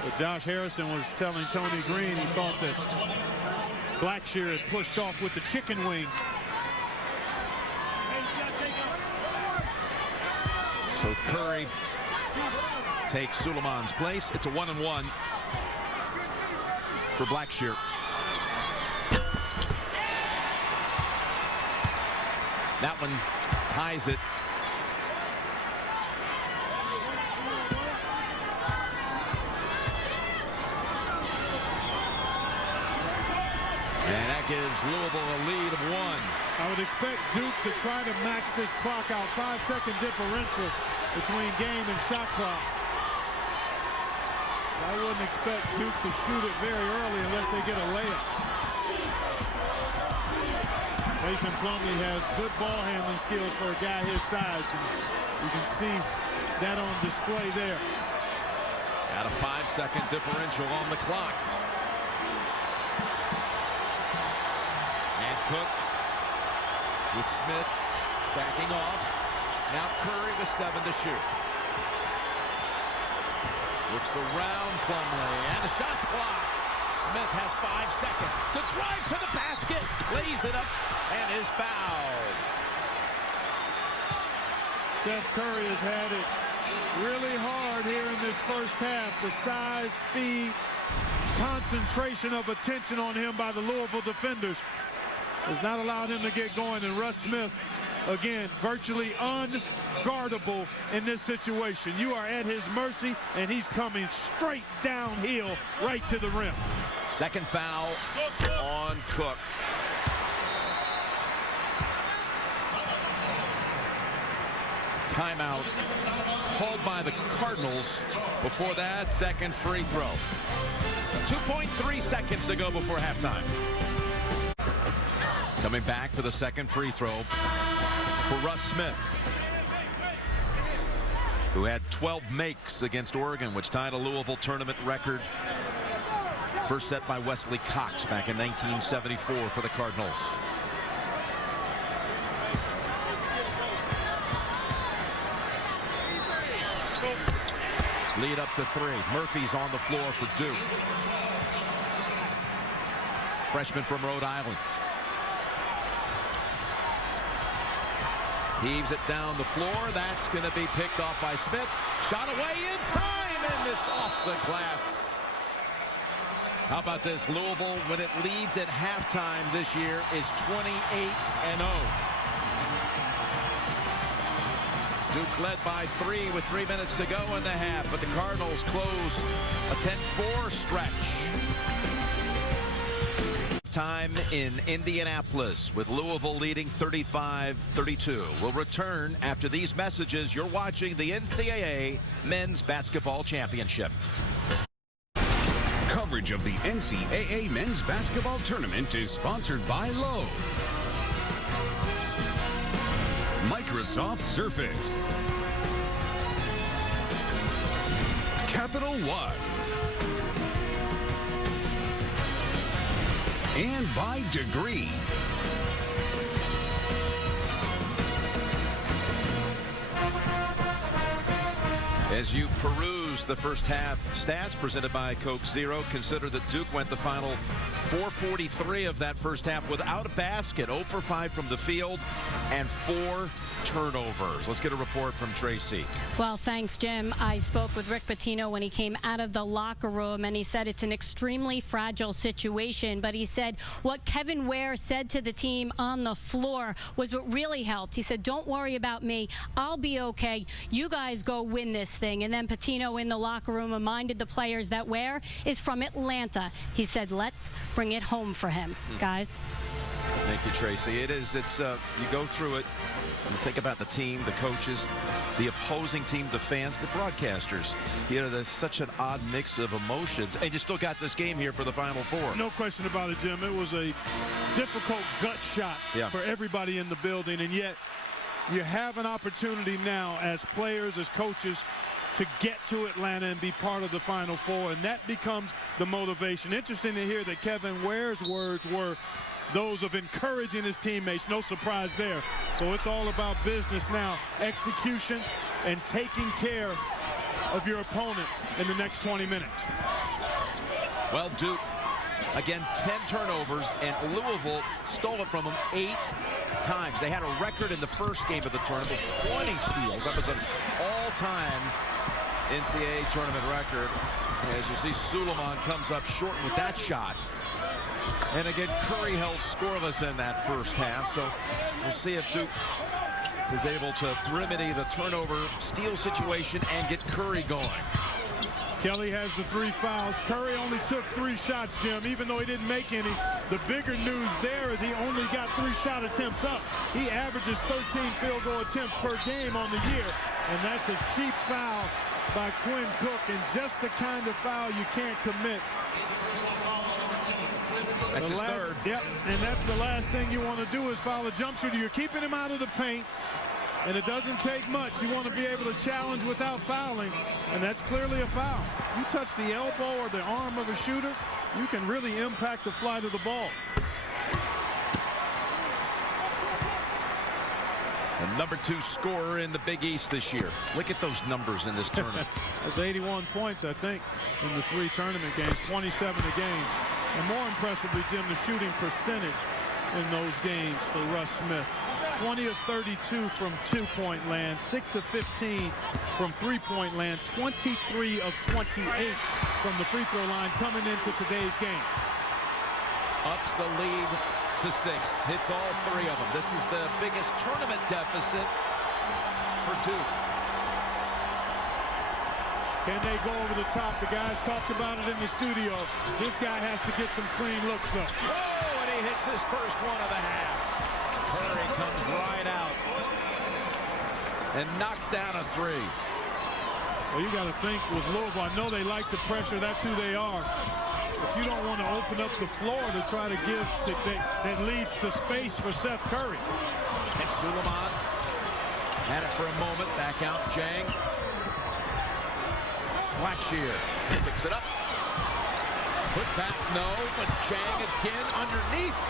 But Josh Harrison was telling Tony Green he thought that Blackshear had pushed off with the chicken wing. So Curry takes Suleiman's place. It's a 1-and-1 for Blackshear. That one ties it. And that gives Louisville a lead of 1. I would expect Duke to try to max this clock out. 5-second differential between game and shot clock. I wouldn't expect Duke to shoot it very early unless they get a layup. Mason Plumlee has good ball handling skills for a guy his size. And you can see that on display there. Got a 5-second differential on the clocks. And Cook with Smith backing off. Now Curry with 7 to shoot. Looks around Plumlee, and the shot's blocked. Smith has 5 seconds to drive to the basket, lays it up, and is fouled. Seth Curry has had it really hard here in this first half. The size, speed, concentration of attention on him by the Louisville defenders has not allowed him to get going. And Russ Smith, again, virtually unguardable in this situation. You are at his mercy, and he's coming straight downhill right to the rim. Second foul on Cook. Timeout called by the Cardinals. Before that, second free throw. 2.3 seconds to go before halftime. Coming back for the second free throw for Russ Smith, who had 12 makes against Oregon, which tied a Louisville tournament record. First set by Wesley Cox back in 1974 for the Cardinals. Lead up to 3. Murphy's on the floor for Duke. Freshman from Rhode Island. Heaves it down the floor. That's going to be picked off by Smith. Shot away in time, and it's off the glass. How about this? Louisville, when it leads at halftime this year, is 28-0. Duke led by 3 with 3 minutes to go in the half, but the Cardinals close a 10-4 stretch. Time in Indianapolis with Louisville leading 35-32. We'll return after these messages. You're watching the NCAA Men's Basketball Championship. Coverage of the NCAA Men's Basketball Tournament is sponsored by Lowe's, Microsoft Surface, Capital One, and by Degree. As you peruse the first half stats presented by Coke Zero, consider that Duke went the final 4:43 of that first half without a basket, 0 for 5 from the field, and 4 turnovers. Let's get a report from Tracy. Well, thanks, Jim. I spoke with Rick Pitino when he came out of the locker room, and he said it's an extremely fragile situation. But he said what Kevin Ware said to the team on the floor was what really helped. He said, don't worry about me. I'll be okay. You guys go win this thing. And then Pitino in the locker room reminded the players that Ware is from Atlanta. He said, let's bring it home for him, guys. Thank you, Tracy. It's you go through it. You think about the team, the coaches, the opposing team, the fans, the broadcasters. You know, there's such an odd mix of emotions. And you still got this game here for the Final Four. No question about it, Jim. It was a difficult gut shot for everybody in the building. And yet you have an opportunity now as players, as coaches, to get to Atlanta and be part of the Final Four. And that becomes the motivation. Interesting to hear that Kevin Ware's words were those of encouraging his teammates. No surprise there. So it's all about business now, execution, and taking care of your opponent in the next 20 minutes. Well, Duke, again, 10 turnovers, and Louisville stole it from them 8 times. They had a record in the first game of the tournament, 20 steals. That was an all-time NCAA tournament record. As you see, Suleiman comes up short with that shot. And again, Curry held scoreless in that first half, so we'll see if Duke is able to remedy the turnover steal situation and get Curry going. Kelly has the 3 fouls. Curry only took 3 shots, Jim, even though he didn't make any. The bigger news there is he only got 3 shot attempts up. He averages 13 field goal attempts per game on the year, and that's a cheap foul by Quinn Cook, and just the kind of foul you can't commit. That's his third. Yep, and that's the last thing you want to do is foul a jump shooter. You're keeping him out of the paint, and it doesn't take much. You want to be able to challenge without fouling, and that's clearly a foul. You touch the elbow or the arm of a shooter, you can really impact the flight of the ball. The number 2 scorer in the Big East this year. Look at those numbers in this tournament. That's 81 points, I think, in the 3 tournament games, 27 a game. And more impressively, Jim, the shooting percentage in those games for Russ Smith. 20 of 32 from 2-point land, 6 of 15 from 3-point land, 23 of 28 from the free throw line coming into today's game. Ups the lead to 6, hits all 3 of them. This is the biggest tournament deficit for Duke. Can they go over the top? The guys talked about it in the studio. This guy has to get some clean looks, though. Oh, and he hits his first one of the half. Curry comes right out and knocks down a 3. Well, you got to think with Louisville, I know they like the pressure. That's who they are. But you don't want to open up the floor to try to give that leads to space for Seth Curry. And Suleiman had it for a moment. Back out, Jang. Blackshear picks it up. Put back, no, but Jang again underneath.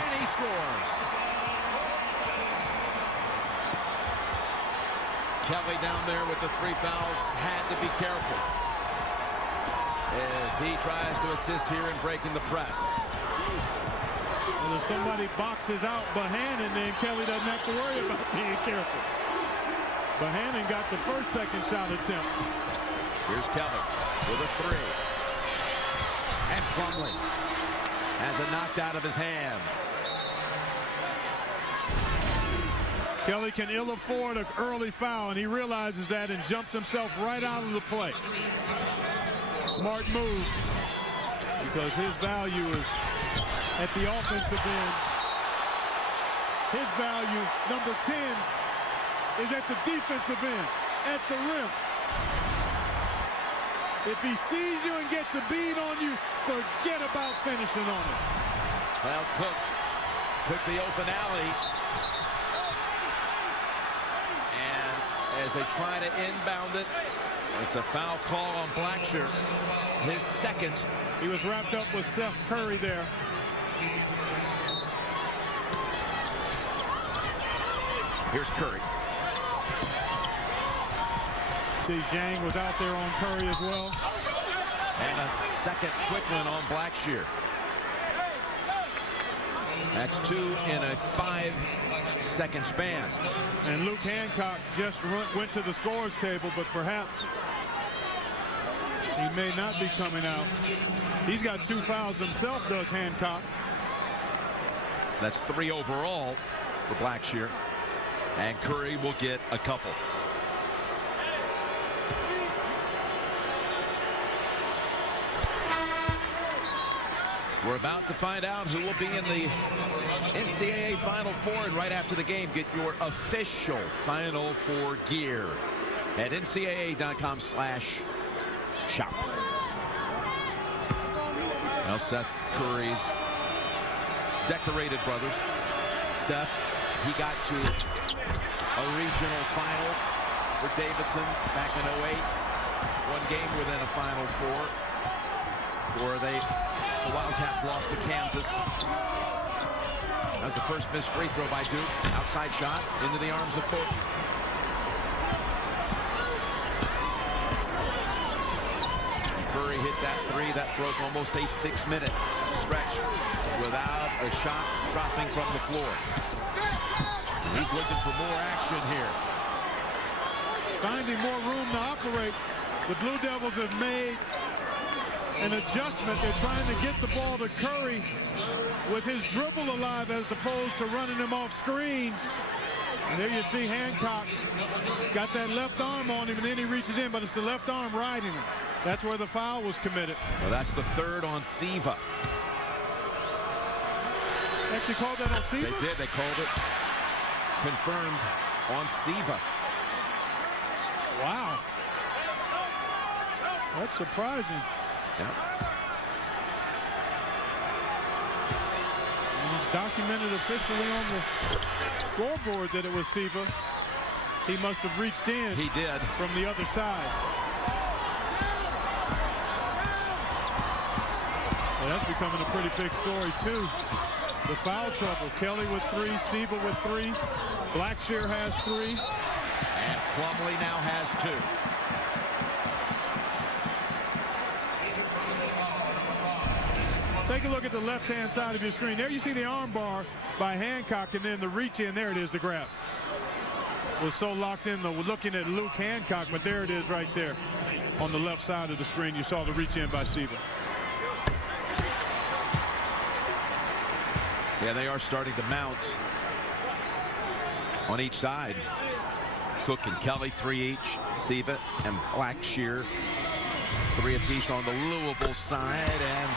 And he scores. Kelly down there with the 3 fouls. Had to be careful as he tries to assist here in breaking the press. And if somebody boxes out Bohannon, then Kelly doesn't have to worry about being careful. Bohannon got the first second shot attempt. Here's Kelly with a 3. And Plumlee has it knocked out of his hands. Kelly can ill afford an early foul, and he realizes that and jumps himself right out of the play. Smart move, because his value is at the offensive end. His value, number 10's, is at the defensive end, at the rim. If he sees you and gets a bead on you, forget about finishing on it. Well, Cook took the open alley. And as they try to inbound it, it's a foul call on Blackshear. His second. He was wrapped up with Seth Curry there. Here's Curry. See, Jang was out there on Curry as well. And a second quick one on Blackshear. That's 2 in a 5-second span. And Luke Hancock just went to the scorer's table, but perhaps he may not be coming out. He's got 2 fouls himself, does Hancock. That's 3 overall for Blackshear. And Curry will get a couple. We're about to find out who will be in the NCAA Final Four, and right after the game, get your official Final Four gear at ncaa.com/shop. Now Seth Curry's decorated brothers. Steph, he got to a regional final for Davidson back in 08. One game within a Final Four. The Wildcats lost to Kansas. That was the first missed free throw by Duke. Outside shot into the arms of Thornton. Curry hit that 3. That broke almost a 6-minute stretch without a shot dropping from the floor. He's looking for more action here. Finding more room to operate. The Blue Devils have made an adjustment. They're trying to get the ball to Curry with his dribble alive as opposed to running him off screens. And there you see Hancock got that left arm on him, and then he reaches in, but it's the left arm riding him. That's where the foul was committed. Well, that's the 3rd on Siva. They actually called that on Siva? They did. They called it confirmed on Siva. Wow. That's surprising. Yep. And it's documented officially on the scoreboard that it was Siva. He must have reached in. He did. From the other side. Well, that's becoming a pretty big story, too. The foul trouble. Kelly with 3, Siva with 3. Blackshear has 3. And Plumlee now has 2. Take a look at the left-hand side of your screen. There you see the arm bar by Hancock, and then the reach in. There it is, the grab. Was so locked in looking at Luke Hancock, but there it is right there on the left side of the screen. You saw the reach in by Siva. Yeah, they are starting to mount on each side. Cook and Kelly 3 each. Siva and Blackshear 3 apiece on the Louisville side. And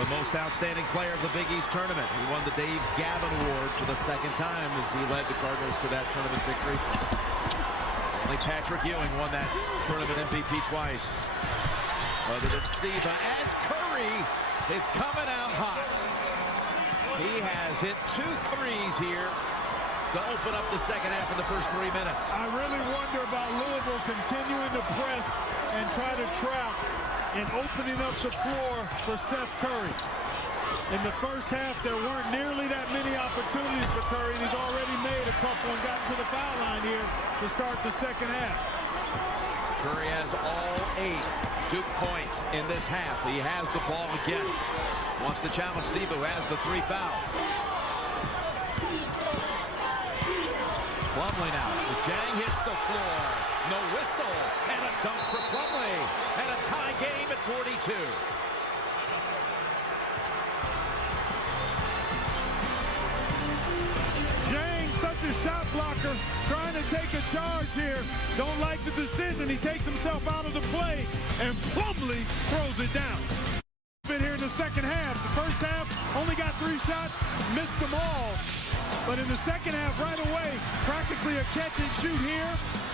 the most outstanding player of the Big East tournament. He won the Dave Gavin Award for the 2nd time as he led the Cardinals to that tournament victory. Only Patrick Ewing won that tournament MVP twice. Other than Siva as Curry Curry is coming out hot. He has hit 2 threes here to open up the second half in the first 3 minutes. I really wonder about Louisville continuing to press and try to trap and opening up the floor for Seth Curry. In the first half, there weren't nearly that many opportunities for Curry, and he's already made a couple and gotten to the foul line here to start the second half. Curry has all 8 Duke points in this half. He has the ball again. Wants to challenge Siva, who has the 3 fouls. Plumlee now, as Jang hits the floor. No whistle, and a dunk for Plumlee. And a tie game at 42. Jang, such a shot blocker, trying to take a charge here. Don't like the decision. He takes himself out of the play, and Plumlee throws it down. Been here in the second half. The first half, only got 3 shots, missed them all. But in the second half, right away, practically a catch and shoot here.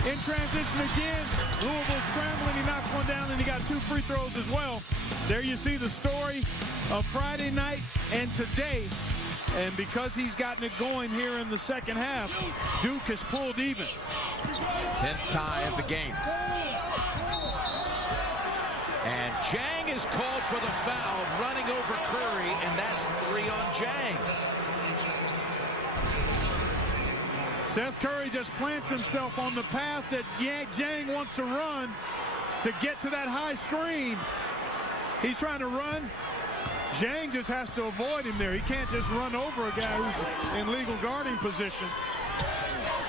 In transition again, Louisville scrambling, he knocks one down, and he got 2 free throws as well. There you see the story of Friday night and today. And because he's gotten it going here in the second half, Duke has pulled even. 10th tie of the game. And Jang is called for the foul, running over Curry, and that's 3 on Jang. Seth Curry just plants himself on the path that Jang wants to run to get to that high screen. He's trying to run. Jang just has to avoid him there. He can't just run over a guy who's in legal guarding position.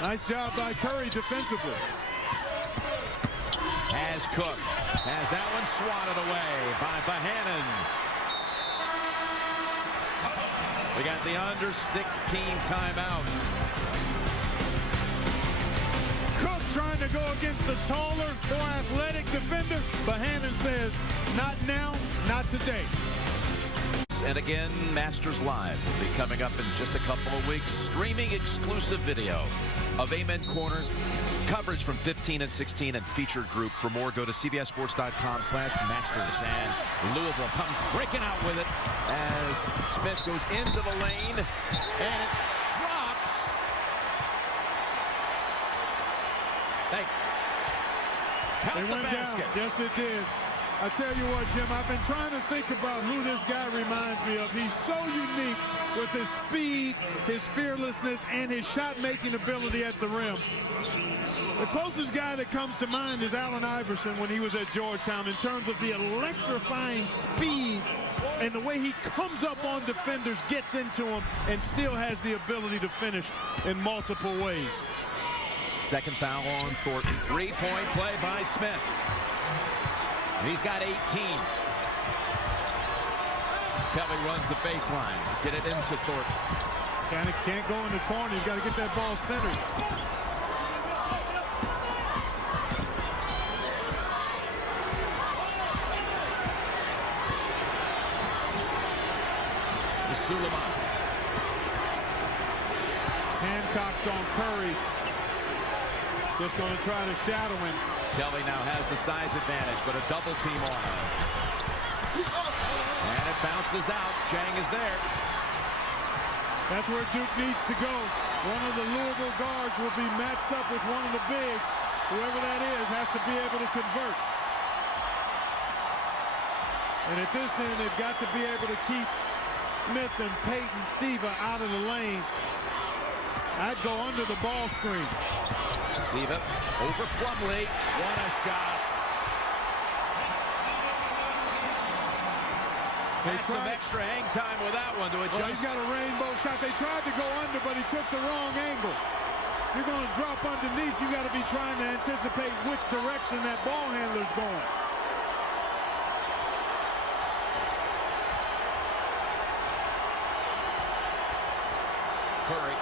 Nice job by Curry defensively. As Cook has that one swatted away by Bohannon. We got the under 16 timeout. Cook trying to go against a taller, more athletic defender. Bohannon says, not now, not today. And again, Masters Live will be coming up in just a couple of weeks. Streaming exclusive video of Amen Corner. Coverage from 15 and 16 and featured group. For more, go to cbssports.com/masters. And Louisville comes breaking out with it as Smith goes into the lane. And it drops. Count the basket. Down. Yes, it did. I tell you what, Jim, I've been trying to think about who this guy reminds me of. He's so unique with his speed, his fearlessness, and his shot-making ability at the rim. The closest guy that comes to mind is Allen Iverson when he was at Georgetown in terms of the electrifying speed and the way he comes up on defenders, gets into them, and still has the ability to finish in multiple ways. Second foul on Thornton. 3-point play by Smith. He's got 18. As Kelly runs the baseline, get it into Thornton. Can't go in the corner. You've got to get that ball centered. Suleiman. Hancocked on Curry. Just going to try to shadow him. Kelly now has the size advantage, but a double team on him. And it bounces out. Jang is there. That's where Duke needs to go. One of the Louisville guards will be matched up with one of the bigs. Whoever that is has to be able to convert. And at this end, they've got to be able to keep Smith and Peyton Siva out of the lane. I'd go under the ball screen. Siva over Plumlee. What a shot. Had some extra hang time with that one to adjust. Well, he's got a rainbow shot. They tried to go under, but he took the wrong angle. If you're going to drop underneath, you got to be trying to anticipate which direction that ball handler's going. Curry.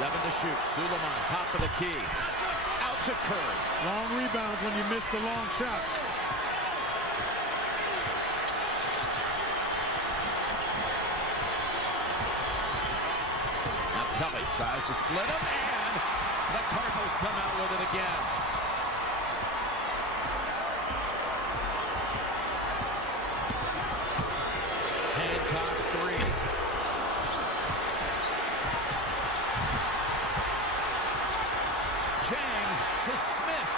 Seven to shoot. Suleiman, top of the key. Out to Curry. Long rebounds when you miss the long shots. Now Kelly tries to split him, The Cardinals come out with it again. Hancock 3. Jang to Smith.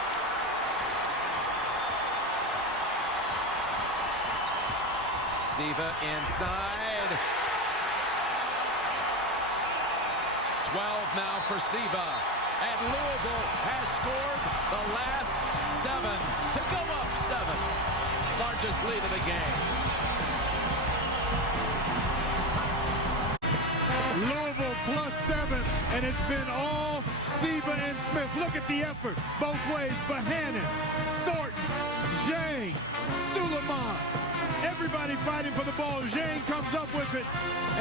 Siva inside. 12 now for Siva. And Louisville has scored the last 7 to go up 7. Largest lead of the game. Louisville +7, and it's been all Siva and Smith. Look at the effort both ways. Bohannon, Thornton, Jane, Suleiman. Everybody fighting for the ball. Jane comes up with it.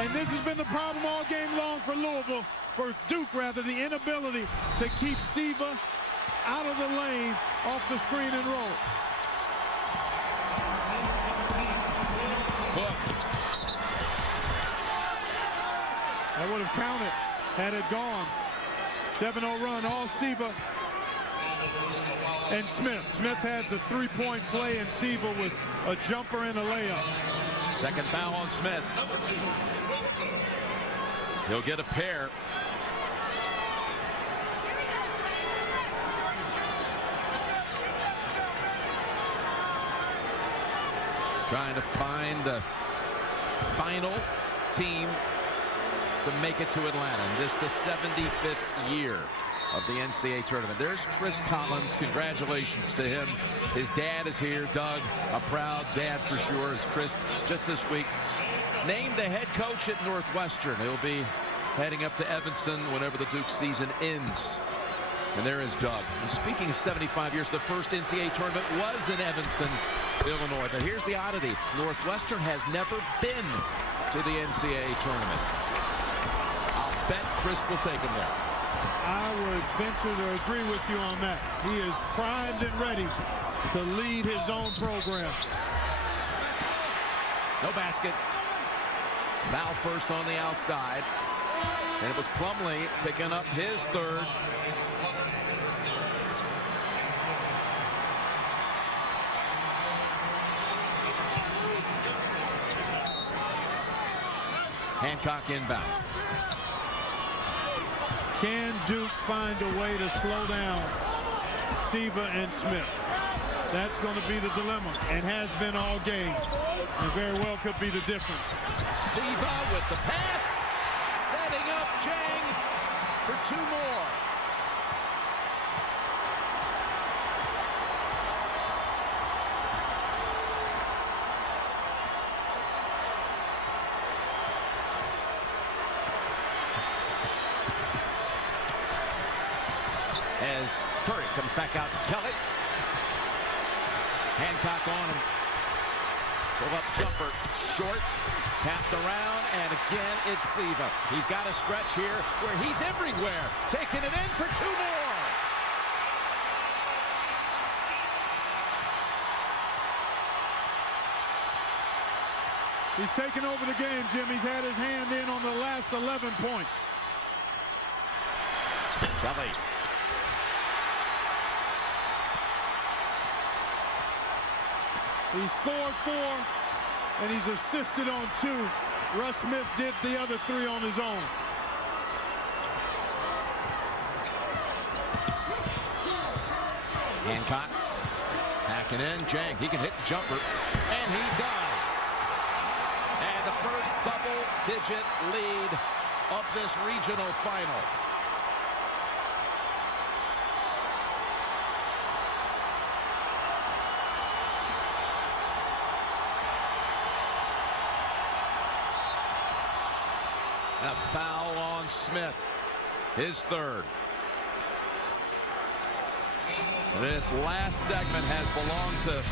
And this has been the problem all game long for Louisville. For Duke, rather, the inability to keep Siva out of the lane off the screen and roll. Cook. That would have counted had it gone. 7-0 run, all Siva and Smith. Smith had the three-point play, and Siva with a jumper and a layup. Second foul on Smith. He'll get a pair. Trying to find the final team to make it to Atlanta. And this the 75th year of the NCAA tournament. There's Chris Collins. Congratulations to him. His dad is here, Doug. A proud dad for sure. As Chris just this week named the head coach at Northwestern. He'll be heading up to Evanston whenever the Duke season ends. And there is Doug. And speaking of 75 years, the first NCAA tournament was in Evanston, Illinois. But here's the oddity. Northwestern has never been to the NCAA tournament. I'll bet Chris will take him there. I would venture to agree with you on that. He is primed and ready to lead his own program. No basket. Foul first on the outside. And it was Plumlee picking up his third. Hancock inbound. Can Duke find a way to slow down Siva and Smith? That's going to be the dilemma, and has been all game, and very well could be the difference. Siva with the pass, setting up Jang for 2 more. As Curry comes back out to Kelly. Hancock on him. Pull up jumper. Short. Tapped around. And again, it's Siva. He's got a stretch here where he's everywhere. Taking it in for 2 more. He's taken over the game, Jim. He's had his hand in on the last 11 points. Kelly. He scored 4, and he's assisted on 2. Russ Smith did the other 3 on his own. Hancock hacking in. Jang, he can hit the jumper, and he does. And the first double-digit lead of this regional final. And a foul on Smith, his third. This last segment has belonged to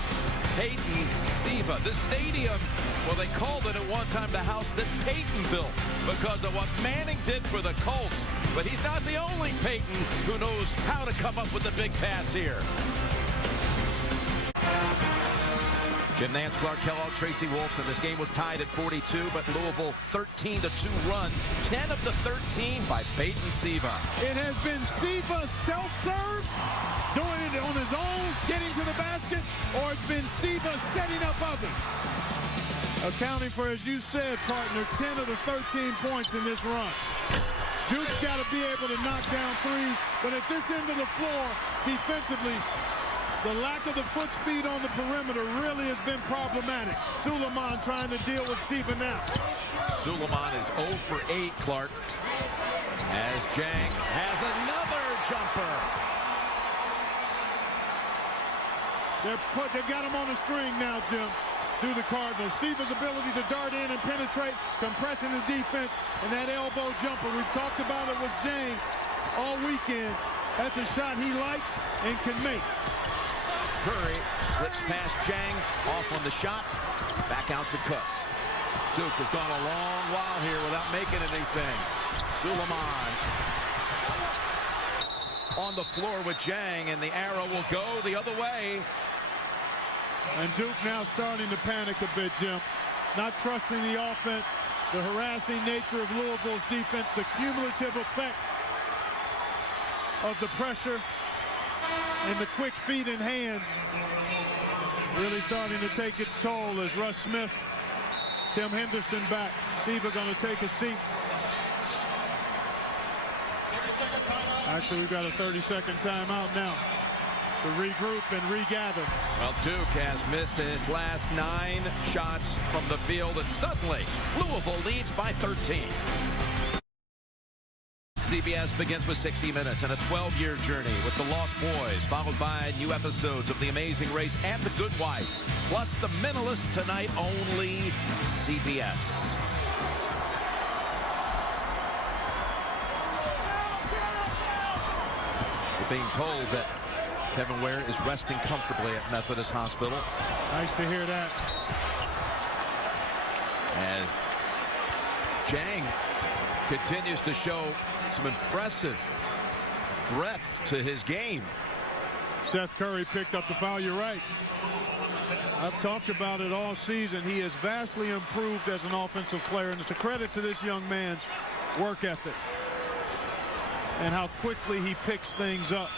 Peyton Siva. The stadium, well, they called it at one time the house that Peyton built because of what Manning did for the Colts. But he's not the only Peyton who knows how to come up with the big pass here. Jim Nance, Clark Kellogg, Tracy Wolfson. This game was tied at 42, but Louisville 13-2 run. 10 of the 13 by Peyton Siva. It has been Siva self-serve, doing it on his own, getting to the basket, or it's been Siva setting up others. Accounting for, as you said, partner, 10 of the 13 points in this run. Duke's got to be able to knock down threes, but at this end of the floor, defensively, the lack of the foot speed on the perimeter really has been problematic. Suleiman trying to deal with Siva now. Suleiman is 0 for 8, Clark. As Jang has another jumper. They've got him on a string now, Jim. Do the Cardinals. Siva's ability to dart in and penetrate, compressing the defense, and that elbow jumper. We've talked about it with Jang all weekend. That's a shot he likes and can make. Curry slips past Jang, off on the shot, back out to Cook. Duke has gone a long while here without making anything. Suleiman on the floor with Jang, and the arrow will go the other way. And Duke now starting to panic a bit, Jim. Not trusting the offense, the harassing nature of Louisville's defense, the cumulative effect of the pressure and the quick feet and hands really starting to take its toll as Russ Smith, Tim Henderson back. Siva going to take a seat. Actually, we've got a 30-second timeout now to regroup and regather. Well, Duke has missed its last 9 shots from the field, and suddenly Louisville leads by 13. CBS begins with 60 Minutes and a 12-year journey with the Lost Boys, followed by new episodes of The Amazing Race and The Good Wife, plus The Mentalist tonight, only CBS. We're being told that Kevin Ware is resting comfortably at Methodist Hospital. Nice to hear that. As Jang continues to show some impressive breadth to his game. Seth Curry picked up the foul. You're right. I've talked about it all season. He has vastly improved as an offensive player, and it's a credit to this young man's work ethic and how quickly he picks things up.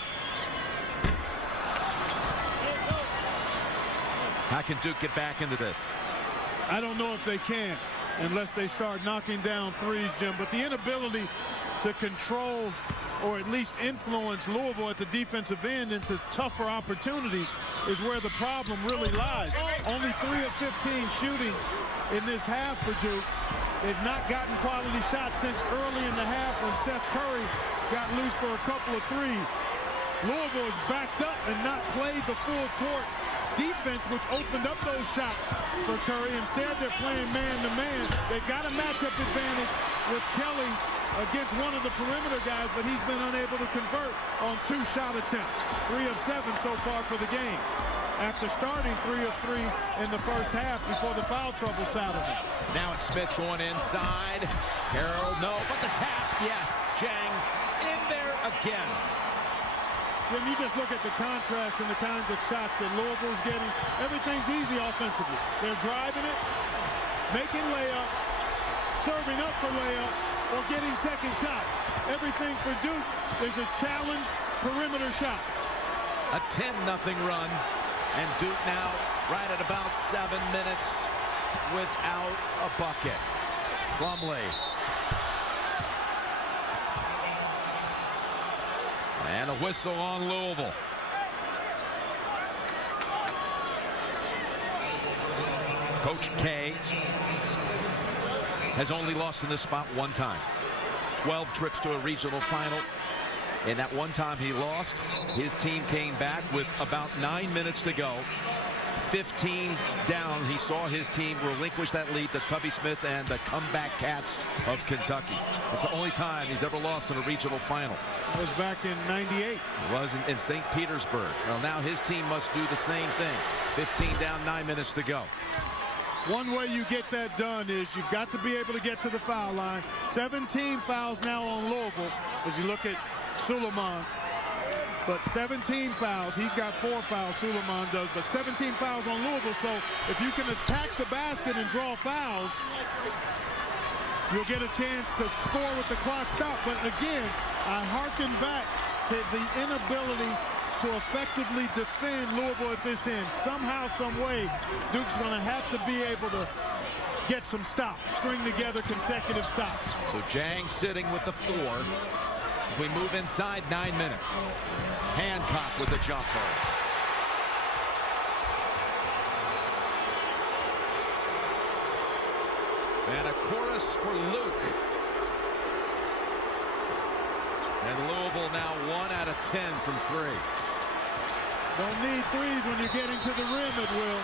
How can Duke get back into this? I don't know if they can unless they start knocking down threes, Jim. But the inability to control or at least influence Louisville at the defensive end into tougher opportunities is where the problem really lies. Only 3 of 15 shooting in this half for Duke. They've not gotten quality shots since early in the half when Seth Curry got loose for a couple of threes. Louisville is backed up and not played the full court defense, which opened up those shots for Curry. Instead, they're playing man-to-man. They've got a matchup advantage with Kelly against one of the perimeter guys, but he's been unable to convert on 2 shot attempts. 3 of 7 so far for the game, after starting 3 of 3 in the first half before the foul trouble saddled him. Now it's Smith going inside. Carroll, no, but the tap, yes. Jang in there again. Jim, you just look at the contrast and the kinds of shots that Louisville's getting. Everything's easy offensively. They're driving it, making layups, serving up for layups, or getting second shots. Everything for Duke is a challenge perimeter shot. A 10-0 run, and Duke now right at about 7 minutes without a bucket. Plumlee. And a whistle on Louisville. Coach K has only lost in this spot 1 time. 12 trips to a regional final. And that 1 time he lost, his team came back with about 9 minutes to go. 15 down. He saw his team relinquish that lead to Tubby Smith and the comeback Cats of Kentucky. It's the only time he's ever lost in a regional final. It was back in '98. It was in St. Petersburg. Well, now his team must do the same thing. 15 down, 9 minutes to go. One way you get that done is you've got to be able to get to the foul line. 17 fouls now on Louisville as you look at Suleiman. But 17 fouls. He's got 4 fouls, Suleiman does, but 17 fouls on Louisville. So if you can attack the basket and draw fouls, you'll get a chance to score with the clock stopped. But again, I harken back to the inability to effectively defend Louisville at this end. Somehow, some way, Duke's going to have to be able to get some stops, string together consecutive stops. So Jang sitting with the 4 as we move inside 9 minutes. Hancock with the jump ball. And a chorus for Luke. And Louisville now 1 out of 10 from 3. Don't need threes when you're getting to the rim, it will.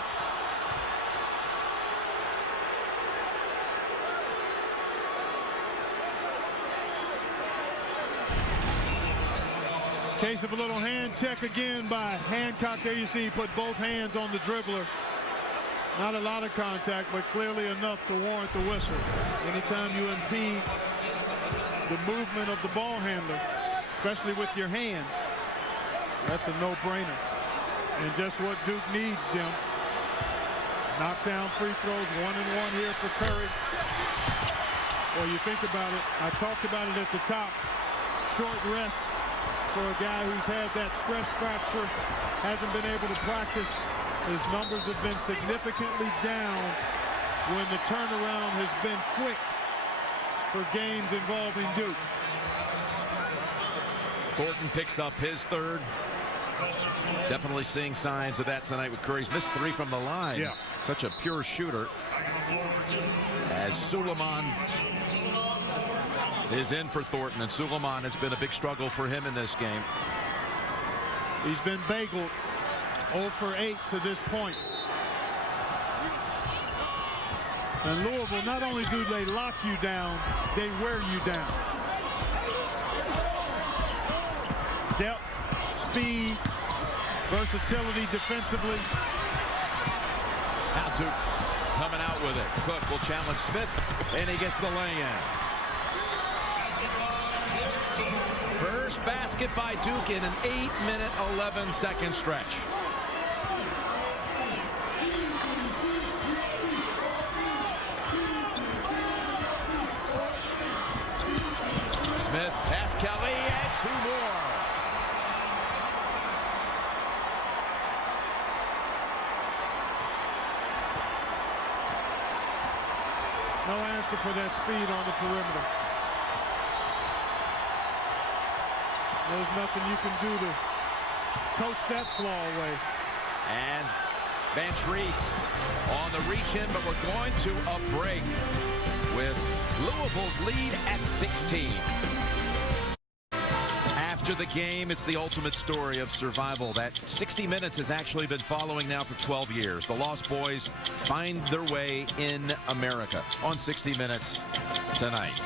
Case of a little hand check again by Hancock. There you see he put both hands on the dribbler. Not a lot of contact, but clearly enough to warrant the whistle. Anytime you impede the movement of the ball handler, especially with your hands, that's a no-brainer. And just what Duke needs, Jim. Knockdown free throws, 1-and-1 here for Curry. Well, you think about it, I talked about it at the top. Short rest for a guy who's had that stress fracture, hasn't been able to practice. His numbers have been significantly down when the turnaround has been quick for games involving Duke. Thornton picks up his 3rd. Definitely seeing signs of that tonight with Curry's missed 3 from the line. Yeah. Such a pure shooter. As Suleiman is in for Thornton, and Suleiman has been a big struggle for him in this game. He's been bageled 0 for 8 to this point. And Louisville, not only do they lock you down, they wear you down. Depth, speed, versatility defensively. Now Duke coming out with it. Cook will challenge Smith, and he gets the lay-in. First basket by Duke in an 8-minute, 11-second stretch. Smith, pass Kelly, and 2 more. No answer for that speed on the perimeter. There's nothing you can do to coach that flaw away. And Van Treese on the reach in, but we're going to a break with Louisville's lead at 16. After the game, it's the ultimate story of survival that 60 Minutes has actually been following now for 12 years. The Lost Boys find their way in America on 60 Minutes tonight.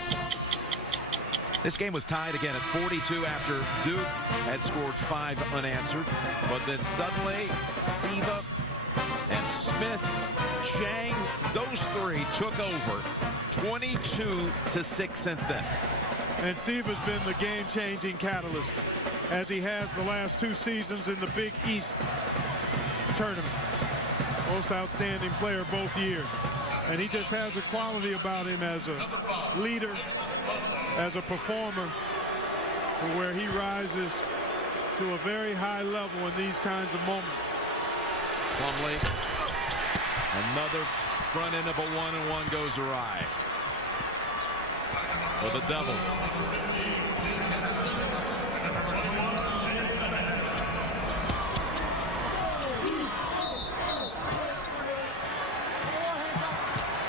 This game was tied again at 42 after Duke had scored 5 unanswered. But then suddenly, Siva and Smith, Jang, those 3 took over 22-6 since then. And Siva's been the game-changing catalyst, as he has the last 2 seasons in the Big East tournament. Most outstanding player both years. And he just has a quality about him as a leader, as a performer, for where he rises to a very high level in these kinds of moments. Plumlee, another front end of a 1-and-1 goes awry for the Devils.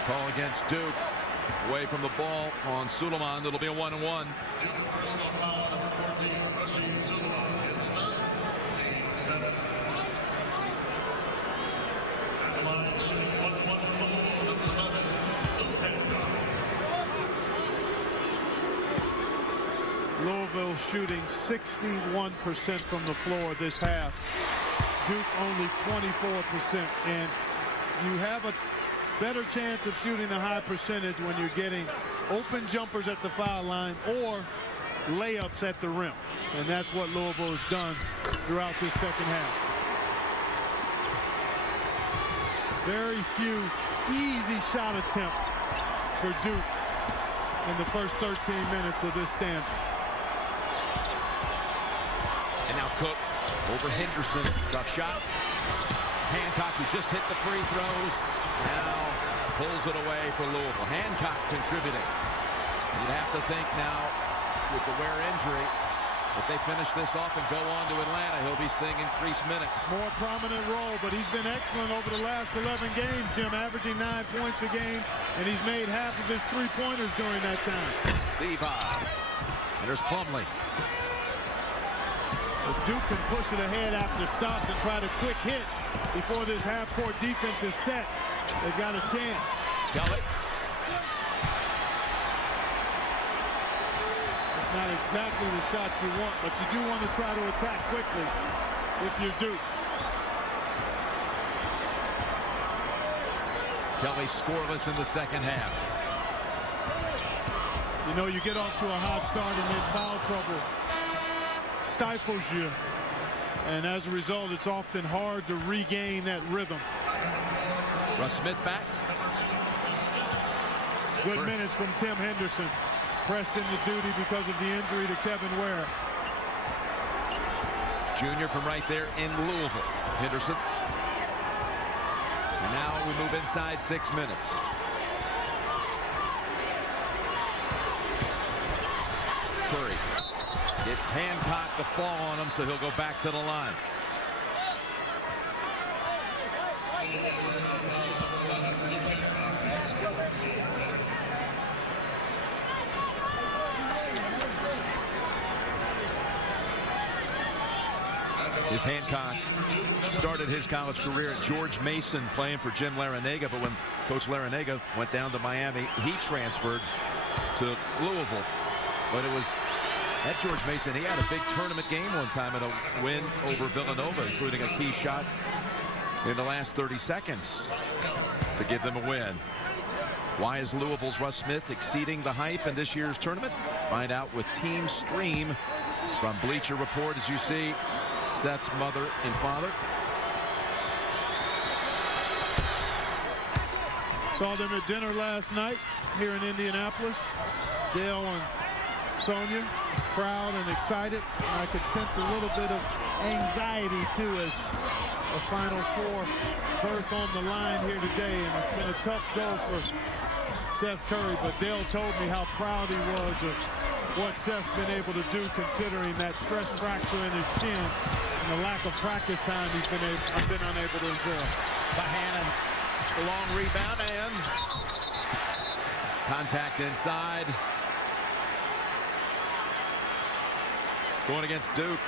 Call against Duke. Away from the ball on Suleiman. It'll be a 1-and-1. Louisville shooting 61% from the floor this half. Duke only 24%. And you have a better chance of shooting a high percentage when you're getting open jumpers at the foul line or layups at the rim. And that's what Louisville has done throughout this second half. Very few easy shot attempts for Duke in the first 13 minutes of this stanza. And now Cook over Henderson. Tough shot. Hancock, who just hit the free throws, now pulls it away for Louisville. Hancock contributing. You'd have to think now with the Ware injury, if they finish this off and go on to Atlanta, he'll be seeing increased minutes. More prominent role, but he's been excellent over the last 11 games, Jim, averaging 9 points a game, and he's made half of his three-pointers during that time. Siva. And there's Plumlee. If Duke can push it ahead after stops and try to quick hit before this half-court defense is set, they've got a chance. Kelly. It's not exactly the shot you want, but you do want to try to attack quickly if you're Duke. Kelly scoreless in the second half. You know, you get off to a hot start and then foul trouble stifles you, and as a result it's often hard to regain that rhythm. Russ Smith back. Good minutes from Tim Henderson, pressed into duty because of the injury to Kevin Ware. Junior from right there in Louisville. Henderson. And now we move inside 6 minutes. Curry gets Hancock to fall on him, so he'll go back to the line. His Hancock started his college career at George Mason playing for Jim Larrañaga, but when Coach Larrañaga went down to Miami, he transferred to Louisville. But it was at George Mason, he had a big tournament game one time in a win over Villanova, including a key shot in the last 30 seconds to give them a win. Why is Louisville's Russ Smith exceeding the hype in this year's tournament? Find out with Team Stream from Bleacher Report. As you see, Seth's mother and father. Saw them at dinner last night here in Indianapolis. Dale and Sonia, proud and excited. I could sense a little bit of anxiety too as a Final Four berth on the line here today, and it's been a tough go for Seth Curry, but Dale told me how proud he was of what Seth's been able to do, considering that stress fracture in his shin and the lack of practice time he's been unable to enjoy. Bohannon, the long rebound, and contact inside. It's going against Duke.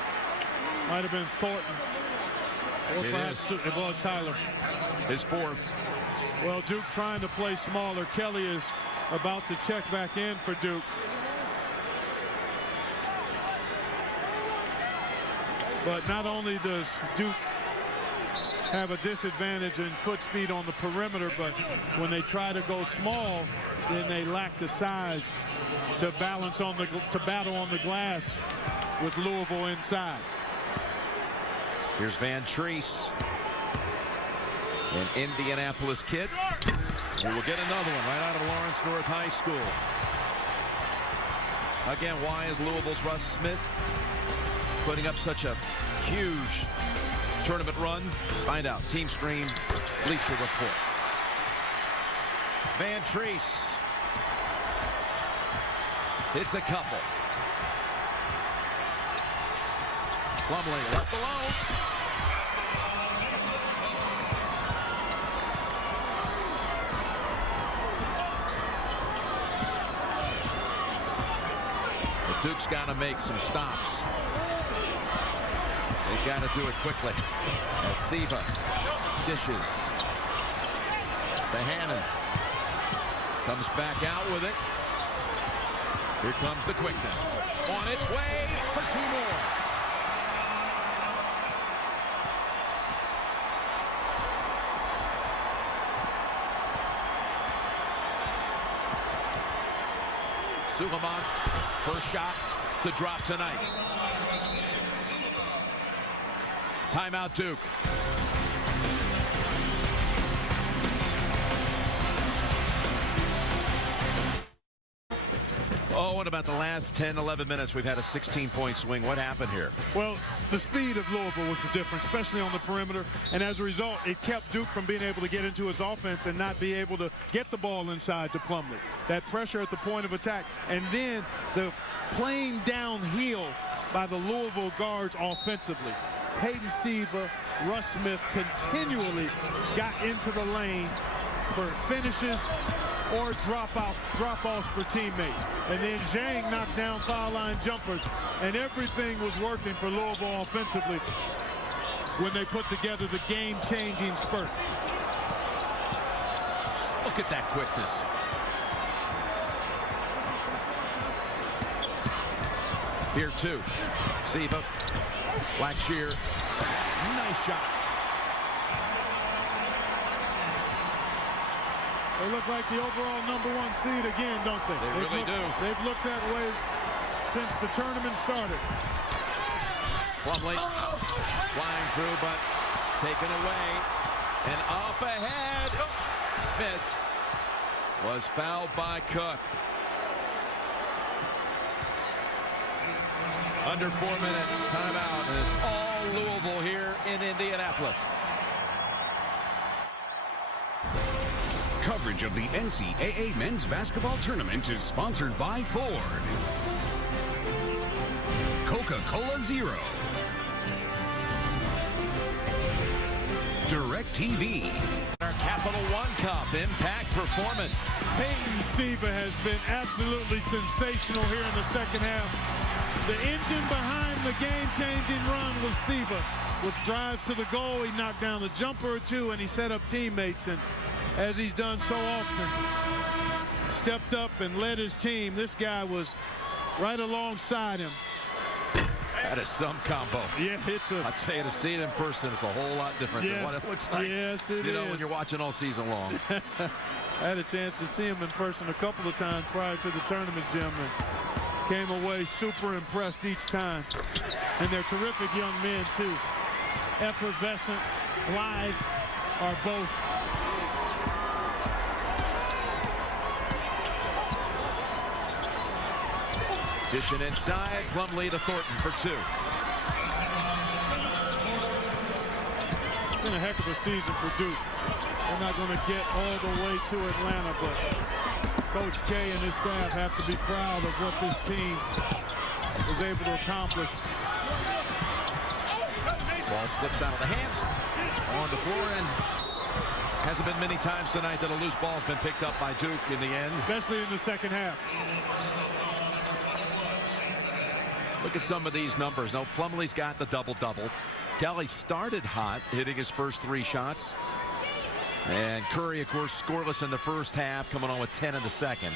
Might have been Thornton. Or perhaps it was Tyler. His fourth. Well, Duke trying to play smaller. Kelly is about to check back in for Duke. But not only does Duke have a disadvantage in foot speed on the perimeter, but when they try to go small, then they lack the size to balance on the battle on the glass with Louisville inside. Here's Van Treese, an Indianapolis kid, who will get another one right out of Lawrence North High School. Again, why is Louisville's Russ Smith putting up such a huge tournament run? Find out. Team Stream, Bleacher Report. Van Treese. It's a couple. Plumlee left alone. But Duke's got to make some stops. They've got to do it quickly. As Siva dishes. Bohannon comes back out with it. Here comes the quickness. On its way for two more. Suleiman, first shot, to drop tonight. Timeout, Duke. Oh, what about the last 10, 11 minutes? We've had a 16-point swing. What happened here? Well, the speed of Louisville was the difference, especially on the perimeter. And as a result, it kept Duke from being able to get into his offense and not be able to get the ball inside to Plumlee. That pressure at the point of attack. And then the playing downhill by the Louisville guards offensively. Peyton Siva, Russ Smith continually got into the lane for finishes or drop-offs for teammates. And then Zhang knocked down foul line jumpers, and everything was working for Louisville offensively when they put together the game-changing spurt. Look at that quickness. Here, too. Siva, Blackshear, nice shot. They look like the overall #1 seed again, don't they? They really do. They've looked that way since the tournament started. Plumlee flying through, but taken away. And up ahead. Smith was fouled by Cook. Under 4-minute timeout, and it's all Louisville here in Indianapolis. Coverage of the NCAA men's basketball tournament is sponsored by Ford, Coca-Cola Zero, DirecTV. Our Capital One Cup impact performance. Peyton Siva has been absolutely sensational here in the second half. The engine behind the game-changing run was Siva. With drives to the goal, he knocked down a jumper or two, and he set up teammates. And as he's done so often, stepped up and led his team. This guy was right alongside him. That is some combo. Yeah, it's a... I'll tell you, to see it in person is a whole lot different than what it looks like. Yes, it is. is. When you're watching all season long. I had a chance to see him in person a couple of times prior to the tournament, Jim, and came away super impressed each time. And they're terrific young men, too. Effervescent, blithe are both. Dishing inside, Plumlee to Thornton for 2. It's been a heck of a season for Duke. They're not going to get all the way to Atlanta, but Coach K and his staff have to be proud of what this team was able to accomplish. Ball slips out of the hands on the floor, and hasn't been many times tonight that a loose ball has been picked up by Duke in the end. Especially in the second half. Look at some of these numbers. Now, Plumlee's got the double-double. Kelly started hot, hitting his first 3 shots. And Curry, of course, scoreless in the first half, coming on with 10 in the second.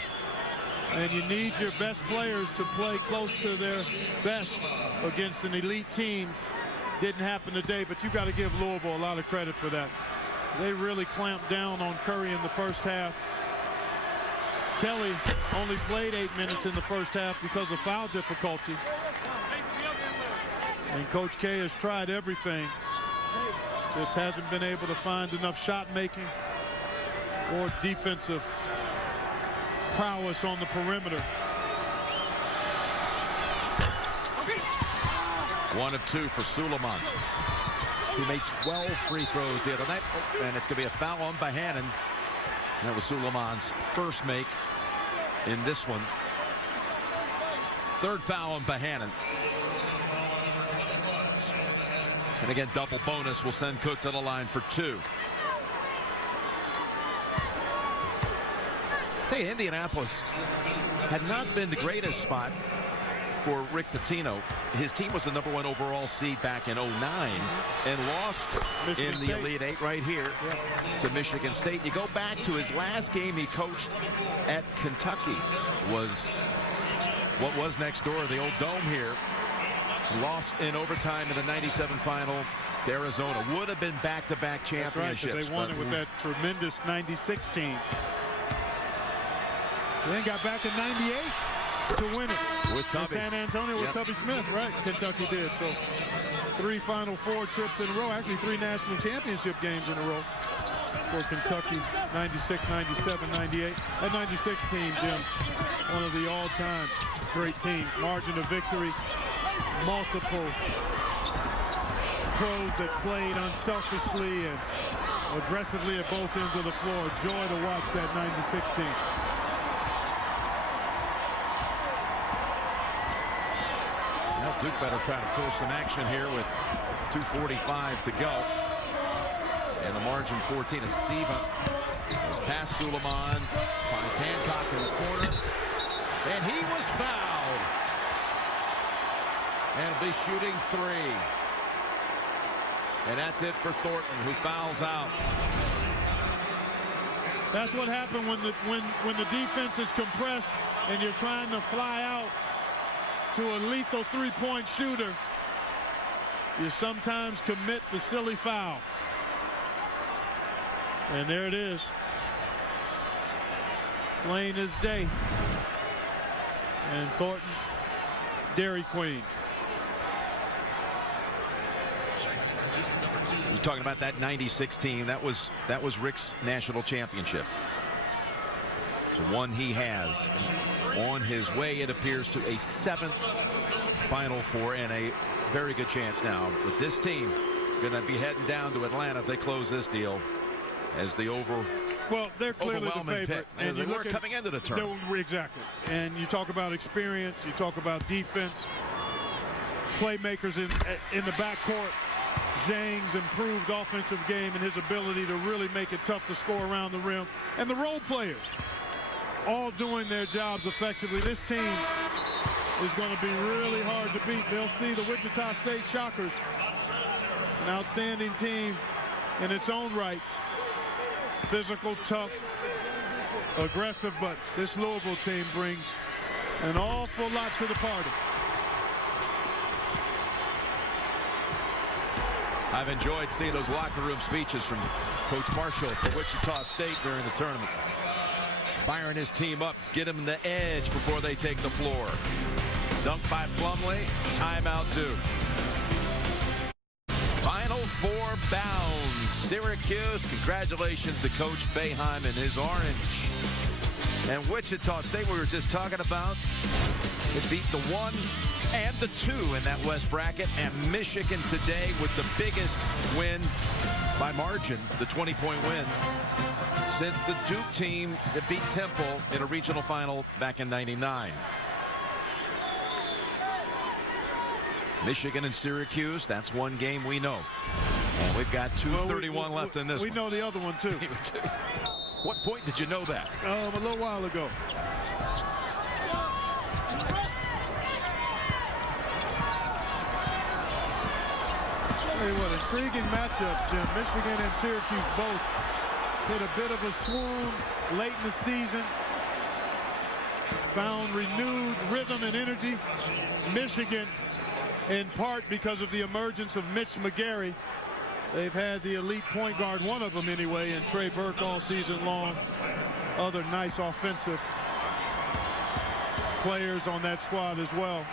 And you need your best players to play close to their best against an elite team. Didn't happen today, but you've got to give Louisville a lot of credit for that. They really clamped down on Curry in the first half. Kelly only played 8 minutes in the first half because of foul difficulty. And Coach K has tried everything. Just hasn't been able to find enough shot making or defensive prowess on the perimeter. 1 of 2 for Suleiman, who made 12 free throws the other night. Oh, and it's going to be a foul on Bohannon. That was Suleiman's first make in this one. 3rd foul on Bohannon. And again, double bonus will send Cook to the line for 2. I tell you, Indianapolis had not been the greatest spot for Rick Pitino. His team was the #1 overall seed back in 09 and lost Michigan in the State. Elite 8 right here to Michigan State. You go back to his last game he coached at Kentucky, was what was next door, the old dome here. Lost in overtime in the 97 final to Arizona. Would have been back-to-back championships. That's right, they won it with that tremendous 96 team. Then got back in 98. to win it. With Tubby. In San Antonio with Tubby Smith, right? Kentucky did. So 3 Final Four trips in a row, actually 3 national championship games in a row for Kentucky, 96, 97, 98. That 96 team, Jim, one of the all-time great teams. Margin of victory, multiple pros that played unselfishly and aggressively at both ends of the floor. Joy to watch that 96 team. Well, Duke better try to force some action here with 2:45 to go. And the margin 14 is Siva. Goes past Suleiman. Finds Hancock in the corner. And he was fouled. And he'll be shooting 3. And that's it for Thornton, who fouls out. That's what happened when the defense is compressed and you're trying to fly out to a lethal 3-point shooter. You sometimes commit the silly foul. And there it is. Plain as day. And Thornton, Dairy Queen. You're talking about that 96 team. That was Rick's national championship. The one he has on his way, it appears, to a 7th Final Four and a very good chance now with this team going to be heading down to Atlanta if they close this deal as the well, they're clearly the overwhelming favorite. pick. And they were coming into the tournament. Exactly. And you talk about experience, you talk about defense, playmakers in the backcourt. Zhang's improved offensive game and his ability to really make it tough to score around the rim. And the role players all doing their jobs effectively. This team is going to be really hard to beat. They'll see the Wichita State Shockers, an outstanding team in its own right. Physical, tough, aggressive, but this Louisville team brings an awful lot to the party. I've enjoyed seeing those locker room speeches from Coach Marshall for Wichita State during the tournament. Firing his team up, get them the edge before they take the floor. Dunk by Plumlee, timeout Duke. Final Four bound. Syracuse, congratulations to Coach Boeheim and his orange. And Wichita State, we were just talking about, it beat the 1 and the 2 in that West bracket, and Michigan today with the biggest win by margin, the 20-point win, since the Duke team that beat Temple in a regional final back in '99. Michigan and Syracuse, that's one game we know. And we've got 2:31 left in this one. We know the other one, too. What point did you know that? A little while ago. Hey, what intriguing matchups, Jim. Michigan and Syracuse both hit a bit of a swoon late in the season. Found renewed rhythm and energy. Michigan, in part because of the emergence of Mitch McGary. They've had the elite point guard, one of them anyway, and Trey Burke all season long. Other nice offensive players on that squad as well.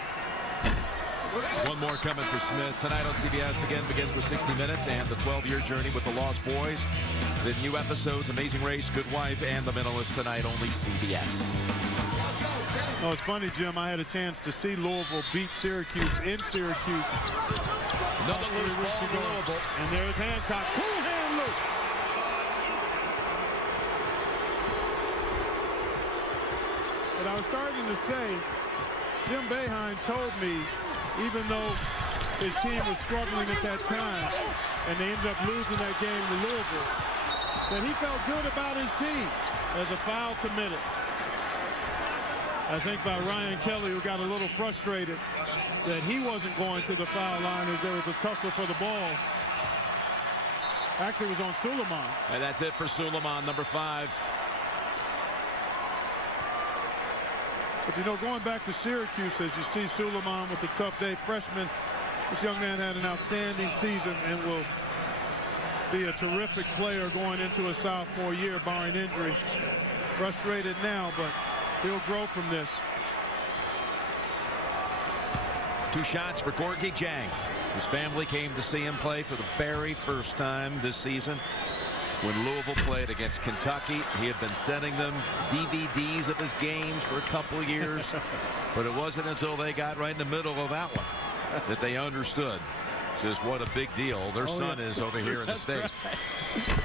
One more coming for Smith. Tonight on CBS again begins with 60 Minutes and the 12-year journey with the Lost Boys. The new episodes, Amazing Race, Good Wife, and The Mentalist tonight, only CBS. Oh, it's funny, Jim. I had a chance to see Louisville beat Syracuse in Syracuse. Another loose ball to Louisville. And there's Hancock. Cool hand loose. But I was starting to say, Jim Boeheim told me, even though his team was struggling at that time, and they ended up losing that game to Louisville, that he felt good about his team as a foul committed. I think by Ryan Kelly, who got a little frustrated that he wasn't going to the foul line as there was a tussle for the ball. Actually, it was on Suleiman. And that's it for Suleiman, number 5. But, you know, going back to Syracuse, as you see Suleiman with the tough day, freshman, this young man had an outstanding season and will be a terrific player going into a sophomore year, barring injury. Frustrated now, but he'll grow from this. 2 shots for Gorgui Dieng. His family came to see him play for the very first time this season. When Louisville played against Kentucky, he had been sending them DVDs of his games for a couple of years. But it wasn't until they got right in the middle of that one that they understood just what a big deal their son is over here in the States. Right.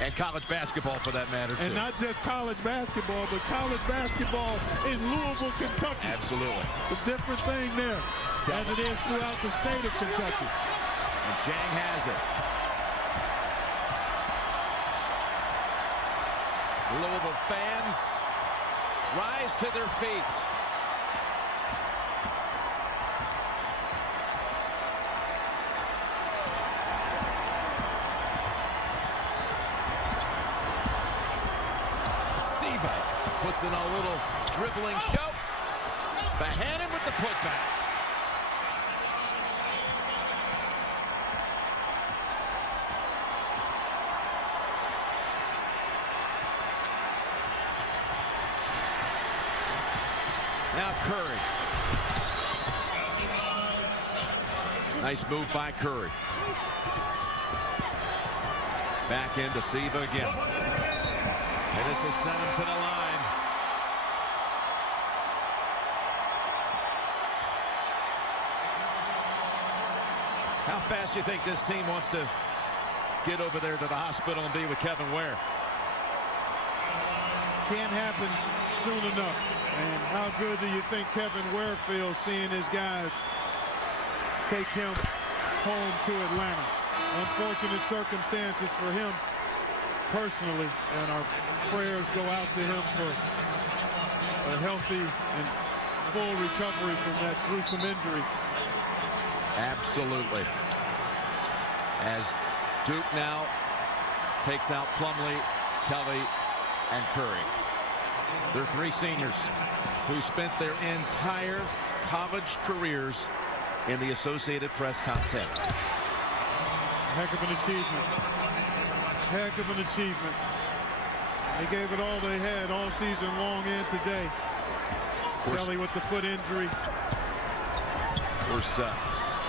And college basketball, for that matter, too. And not just college basketball, but college basketball in Louisville, Kentucky. Absolutely. It's a different thing there, as it is throughout the state of Kentucky. And Dieng has it. Louisville fans rise to their feet. Puts in a little dribbling show. Bohannon with the putback. Now Curry. Nice move by Curry. Back into Siva again. And this will send him to the line. How fast do you think this team wants to get over there to the hospital and be with Kevin Ware? Can't happen soon enough. And how good do you think Kevin Ware feels seeing his guys take him home to Atlanta? Unfortunate circumstances for him personally, and our prayers go out to him for a healthy and full recovery from that gruesome injury. Absolutely. As Duke now takes out Plumlee, Kelly, and Curry. They're 3 seniors who spent their entire college careers in the Associated Press top 10. Heck of an achievement. Heck of an achievement. They gave it all they had all season long and today. Kelly with the foot injury. Of course,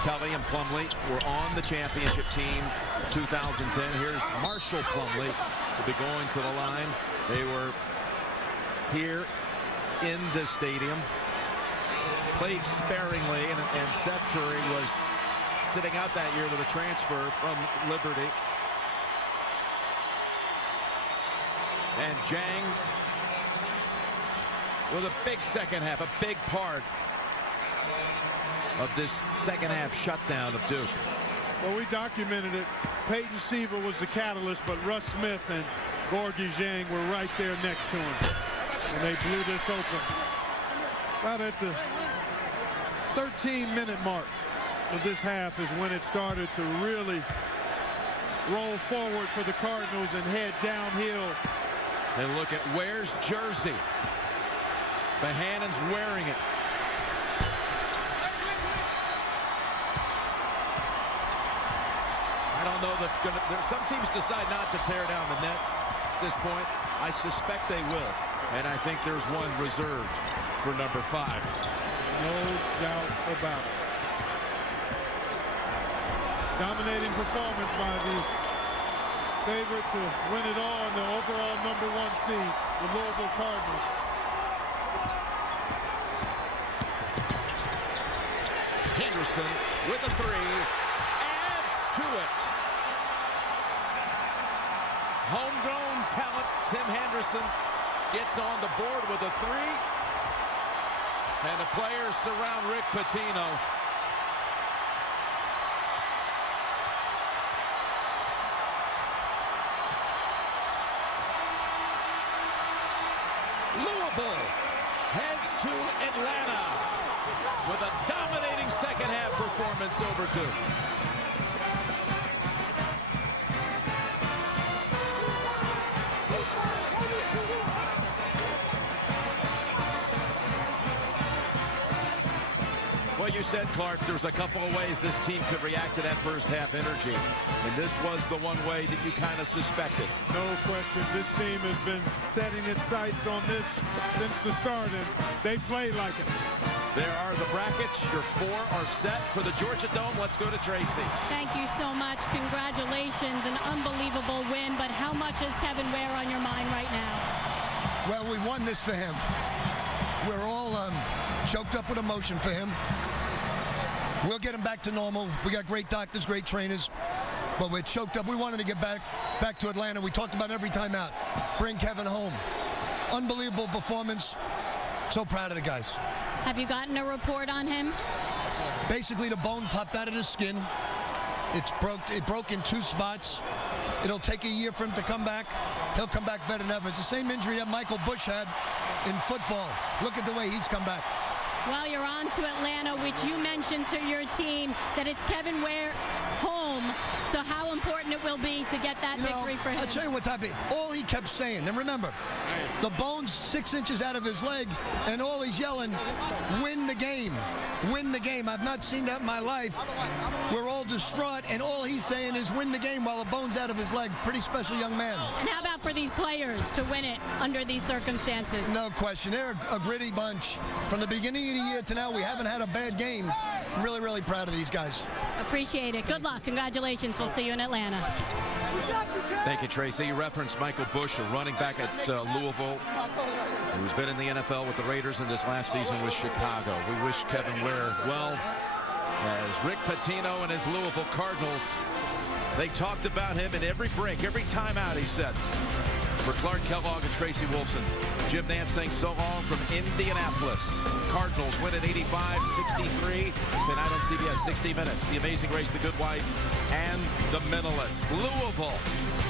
Kelly and Plumlee were on the championship team 2010. Here's Marshall Plumlee will be going to the line. They were here in the stadium. Played sparingly, and Seth Curry was sitting out that year with a transfer from Liberty. And Dieng with a big second half, a big part of this second half shutdown of Duke. Well, we documented it. Peyton Siva was the catalyst, but Russ Smith and Gorgui Dieng were right there next to him. And they blew this open. About at the 13-minute mark of this half is when it started to really roll forward for the Cardinals and head downhill. And look at Ware's jersey. Bohannon's wearing it. I don't know that some teams decide not to tear down the nets at this point. I suspect they will. And I think there's one reserved for number 5. No doubt about it. Dominating performance by the favorite to win it all and the overall number 1 seed, the Louisville Cardinals. Henderson with a 3, adds to it. Homegrown talent Tim Henderson gets on the board with a 3. And the players surround Rick Pitino. Louisville heads to Atlanta with a dominating second half performance over Duke. Well, you said, Clark, there's a couple of ways this team could react to that first half energy. And this was the one way that you kind of suspected. No question. This team has been setting its sights on this since the start, and they played like it. There are the brackets. Your 4 are set for the Georgia Dome. Let's go to Tracy. Thank you so much. Congratulations. An unbelievable win. But how much is Kevin Ware on your mind right now? Well, we won this for him. We're all choked up with emotion for him. We'll get him back to normal. We got great doctors, great trainers, but we're choked up. We wanted to get back to Atlanta. We talked about every time out. Bring Kevin home. Unbelievable performance. So proud of the guys. Have you gotten a report on him? Basically, the bone popped out of the skin. It broke in 2 spots. It'll take a year for him to come back. He'll come back better than ever. It's the same injury that Michael Bush had in football. Look at the way he's come back. Well, you're on to Atlanta, which you mentioned to your team that it's Kevin Ware's home. So how important it will be to get that victory for him. I'll tell you what happened. All he kept saying, and remember, the bone's 6 inches out of his leg, and all he's yelling, win the game, win the game. I've not seen that in my life. We're all distraught, and all he's saying is win the game while the bone's out of his leg. Pretty special young man. And how about for these players to win it under these circumstances? No question. They're a gritty bunch. From the beginning of the year to now, we haven't had a bad game. I'm really, really proud of these guys. Appreciate it. Good luck. Congratulations. We'll see you in Atlanta. Thank you, Tracy. You referenced Michael Bush, a running back at Louisville, who's been in the NFL with the Raiders in this last season with Chicago. We wish Kevin Ware well, as Rick Pitino and his Louisville Cardinals, they talked about him in every break, every timeout, he said. For Clark Kellogg and Tracy Wolfson, Jim Nance saying so long from Indianapolis. Cardinals win at 85-63 tonight on CBS 60 Minutes. The Amazing Race, The Good Wife, and The Mentalist. Louisville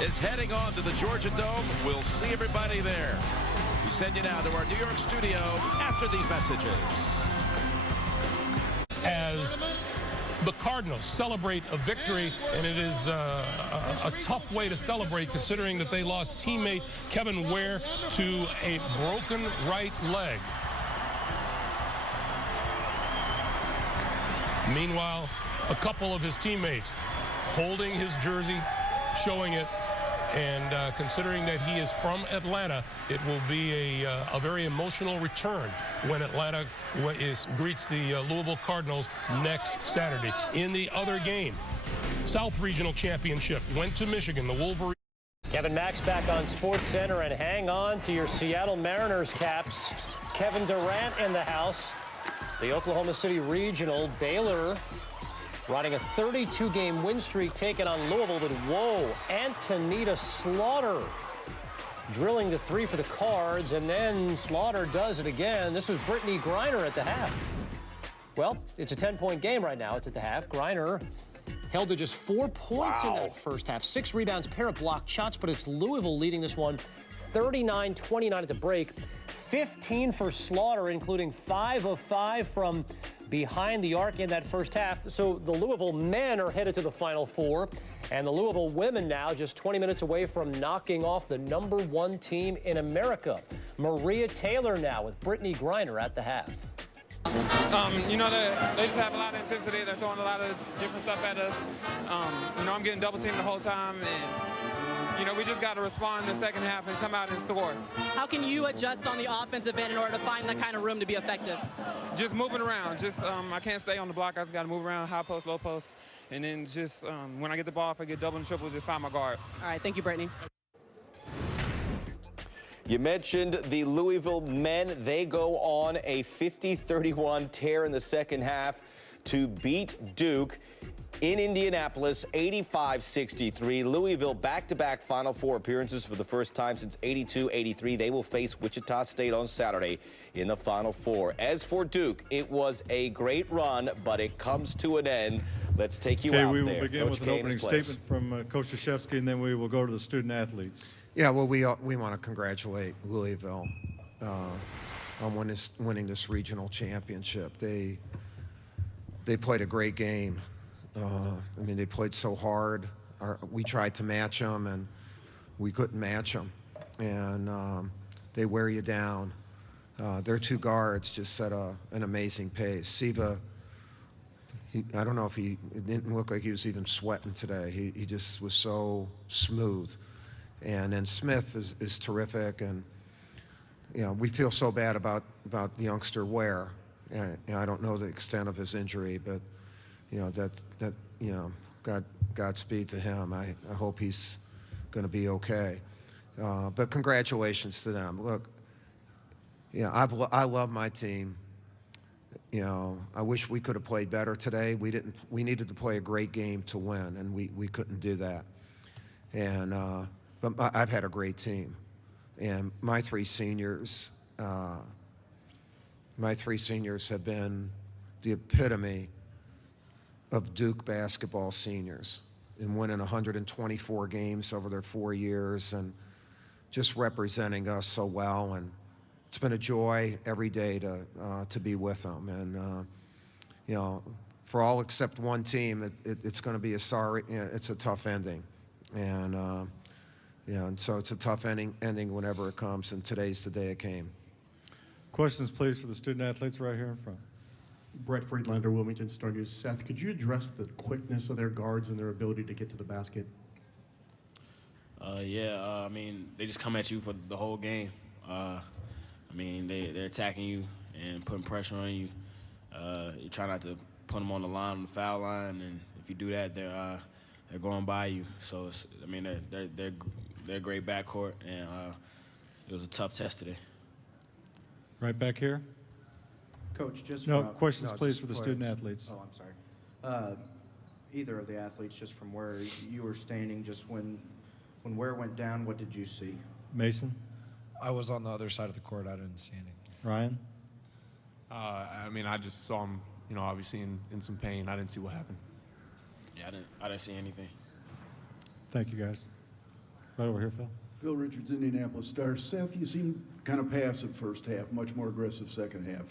is heading on to the Georgia Dome. We'll see everybody there. We send you now to our New York studio after these messages. As the Cardinals celebrate a victory, and it is a tough way to celebrate considering that they lost teammate Kevin Ware to a broken right leg. Meanwhile, a couple of his teammates holding his jersey, showing it, and considering that he is from Atlanta, it will be a very emotional return when Atlanta greets the Louisville Cardinals next Saturday. In the other game, South Regional Championship went to Michigan. The Wolverines. Kevin Max back on SportsCenter, and hang on to your Seattle Mariners caps. Kevin Durant in the house. The Oklahoma City Regional, Baylor riding a 32-game win streak taken on Louisville, but whoa, Antonita Slaughter drilling the 3 for the Cards, and then Slaughter does it again. This was Brittany Griner at the half. Well, it's a 10-point game right now. It's at the half. Griner held to just 4 points in that first half. 6 rebounds, pair of blocked shots, but it's Louisville leading this one 39-29 at the break. 15 for Slaughter, including 5 of 5 from behind the arc in that first half. So the Louisville men are headed to the Final Four, and the Louisville women now just 20 minutes away from knocking off the #1 team in America. Maria Taylor now with Brittany Griner at the half. You know, they just have a lot of intensity. They're throwing a lot of different stuff at us. You know, I'm getting double teamed the whole time, and you know, we just got to respond in the second half and come out and score. How can you adjust on the offensive end in order to find that kind of room to be effective? Just moving around. Just I can't stay on the block. I just got to move around, high post, low post, and then just when I get the ball, if I get double and triple, just find my guards. All right, thank you, Brittany. You mentioned the Louisville men. They go on a 50-31 tear in the second half to beat Duke in Indianapolis, 85-63. Louisville back-to-back Final Four appearances for the first time since 82-83. They will face Wichita State on Saturday in the Final Four. As for Duke, it was a great run, but it comes to an end. Let's take you out there. We will begin with an opening statement from Coach Krzyzewski, and then we will go to the student athletes. Yeah, well, we want to congratulate Louisville on winning this regional championship. They played a great game. I mean, they played so hard. We tried to match them, and we couldn't match them. And they wear you down. Their 2 guards just set an amazing pace. Siva, I don't know if it didn't look like he was even sweating today. He just was so smooth. And then Smith is terrific, and you know, we feel so bad about youngster Ware. I don't know the extent of his injury, but Godspeed to him. I hope he's going to be okay. But congratulations to them. Look, I love my team. I wish we could have played better today. We needed to play a great game to win, and we couldn't do that. And but I've had a great team, and my three seniors have been the epitome of Duke basketball seniors, in winning 124 games over their 4 years and just representing us so well. And it's been a joy every day to be with them. And for all except one team, it's going to be it's a tough ending. And and so it's a tough ending whenever it comes, and today's the day it came. Questions, please, for the student athletes right here in front. Brett Friedlander, Wilmington Star News. Seth, could you address the quickness of their guards and their ability to get to the basket? I mean, they just come at you for the whole game. I mean, they're attacking you and putting pressure on you. You try not to put them on the line, on the foul line, and if you do that, they're going by you. So they're a great backcourt, and it was a tough test today. Right back here. Coach, just questions, please, for the student athletes. Oh, I'm sorry. Either of the athletes, just from where you were standing, just when Ware went down, what did you see? Mason. I was on the other side of the court. I didn't see anything. Ryan. I mean, I just saw him, obviously in some pain. I didn't see what happened. Yeah, I didn't see anything. Thank you, guys. Right over here, Phil. Phil Richards, Indianapolis Star. Seth, you seemed kind of passive first half, much more aggressive second half.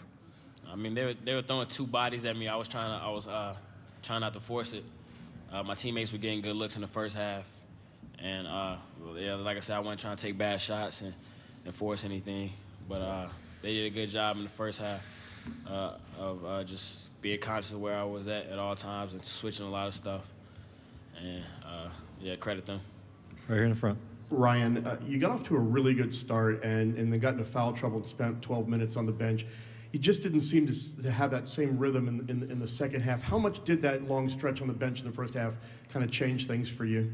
I mean, they were throwing two bodies at me. I was trying not to force it. My teammates were getting good looks in the first half, and like I said, I wasn't trying to take bad shots and force anything. But they did a good job in the first half of just being conscious of where I was at all times and switching a lot of stuff. And credit them. Right here in the front. Ryan, you got off to a really good start and then got into foul trouble and spent 12 minutes on the bench. You just didn't seem to have that same rhythm in the second half. How much did that long stretch on the bench in the first half kind of change things for you?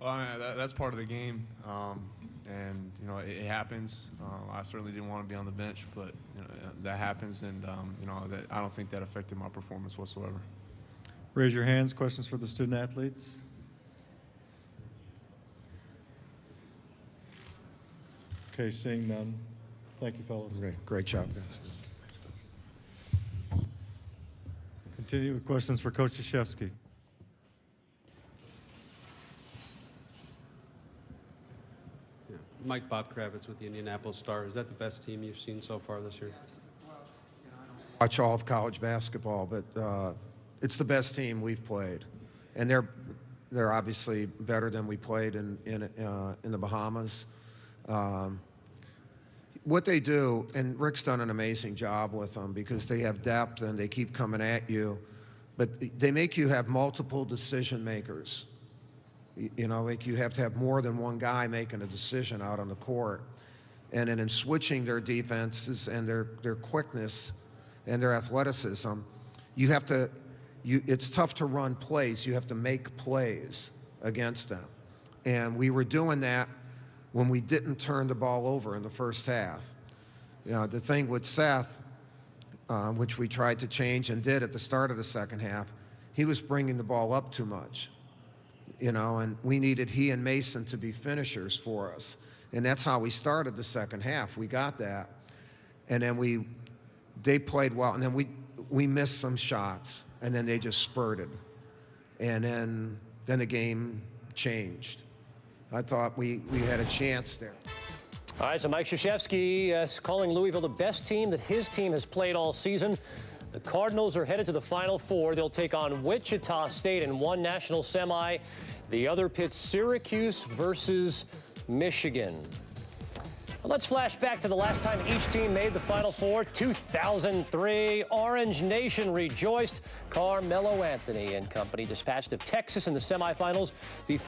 Well, I mean, that's part of the game, and it happens. I certainly didn't want to be on the bench, but that happens, and I don't think that affected my performance whatsoever. Raise your hands. Questions for the student athletes. Okay, seeing none. Thank you, fellas. Great job, guys. Continue with questions for Coach Krzyzewski. Mike Bob Kravitz with the Indianapolis Star. Is that the best team you've seen so far this year? Watch all of college basketball, but it's the best team we've played, and they're obviously better than we played in the Bahamas. What they do, and Rick's done an amazing job with them because they have depth and they keep coming at you, but they make you have multiple decision makers. Like you have to have more than one guy making a decision out on the court. And then in switching their defenses and their quickness and their athleticism, it's tough to run plays. You have to make plays against them. And we were doing that when we didn't turn the ball over in the first half. The thing with Seth, which we tried to change and did at the start of the second half, he was bringing the ball up too much. And we needed he and Mason to be finishers for us. And that's how we started the second half. We got that. And then they played well. And then we missed some shots. And then they just spurted. And then the game changed. I thought we had a chance there. All right, so Mike Krzyzewski is calling Louisville the best team that his team has played all season. The Cardinals are headed to the Final Four. They'll take on Wichita State in one national semi. The other pits Syracuse versus Michigan. Well, let's flash back to the last time each team made the Final Four, 2003. Orange Nation rejoiced. Carmelo Anthony and company dispatched of Texas in the semifinals before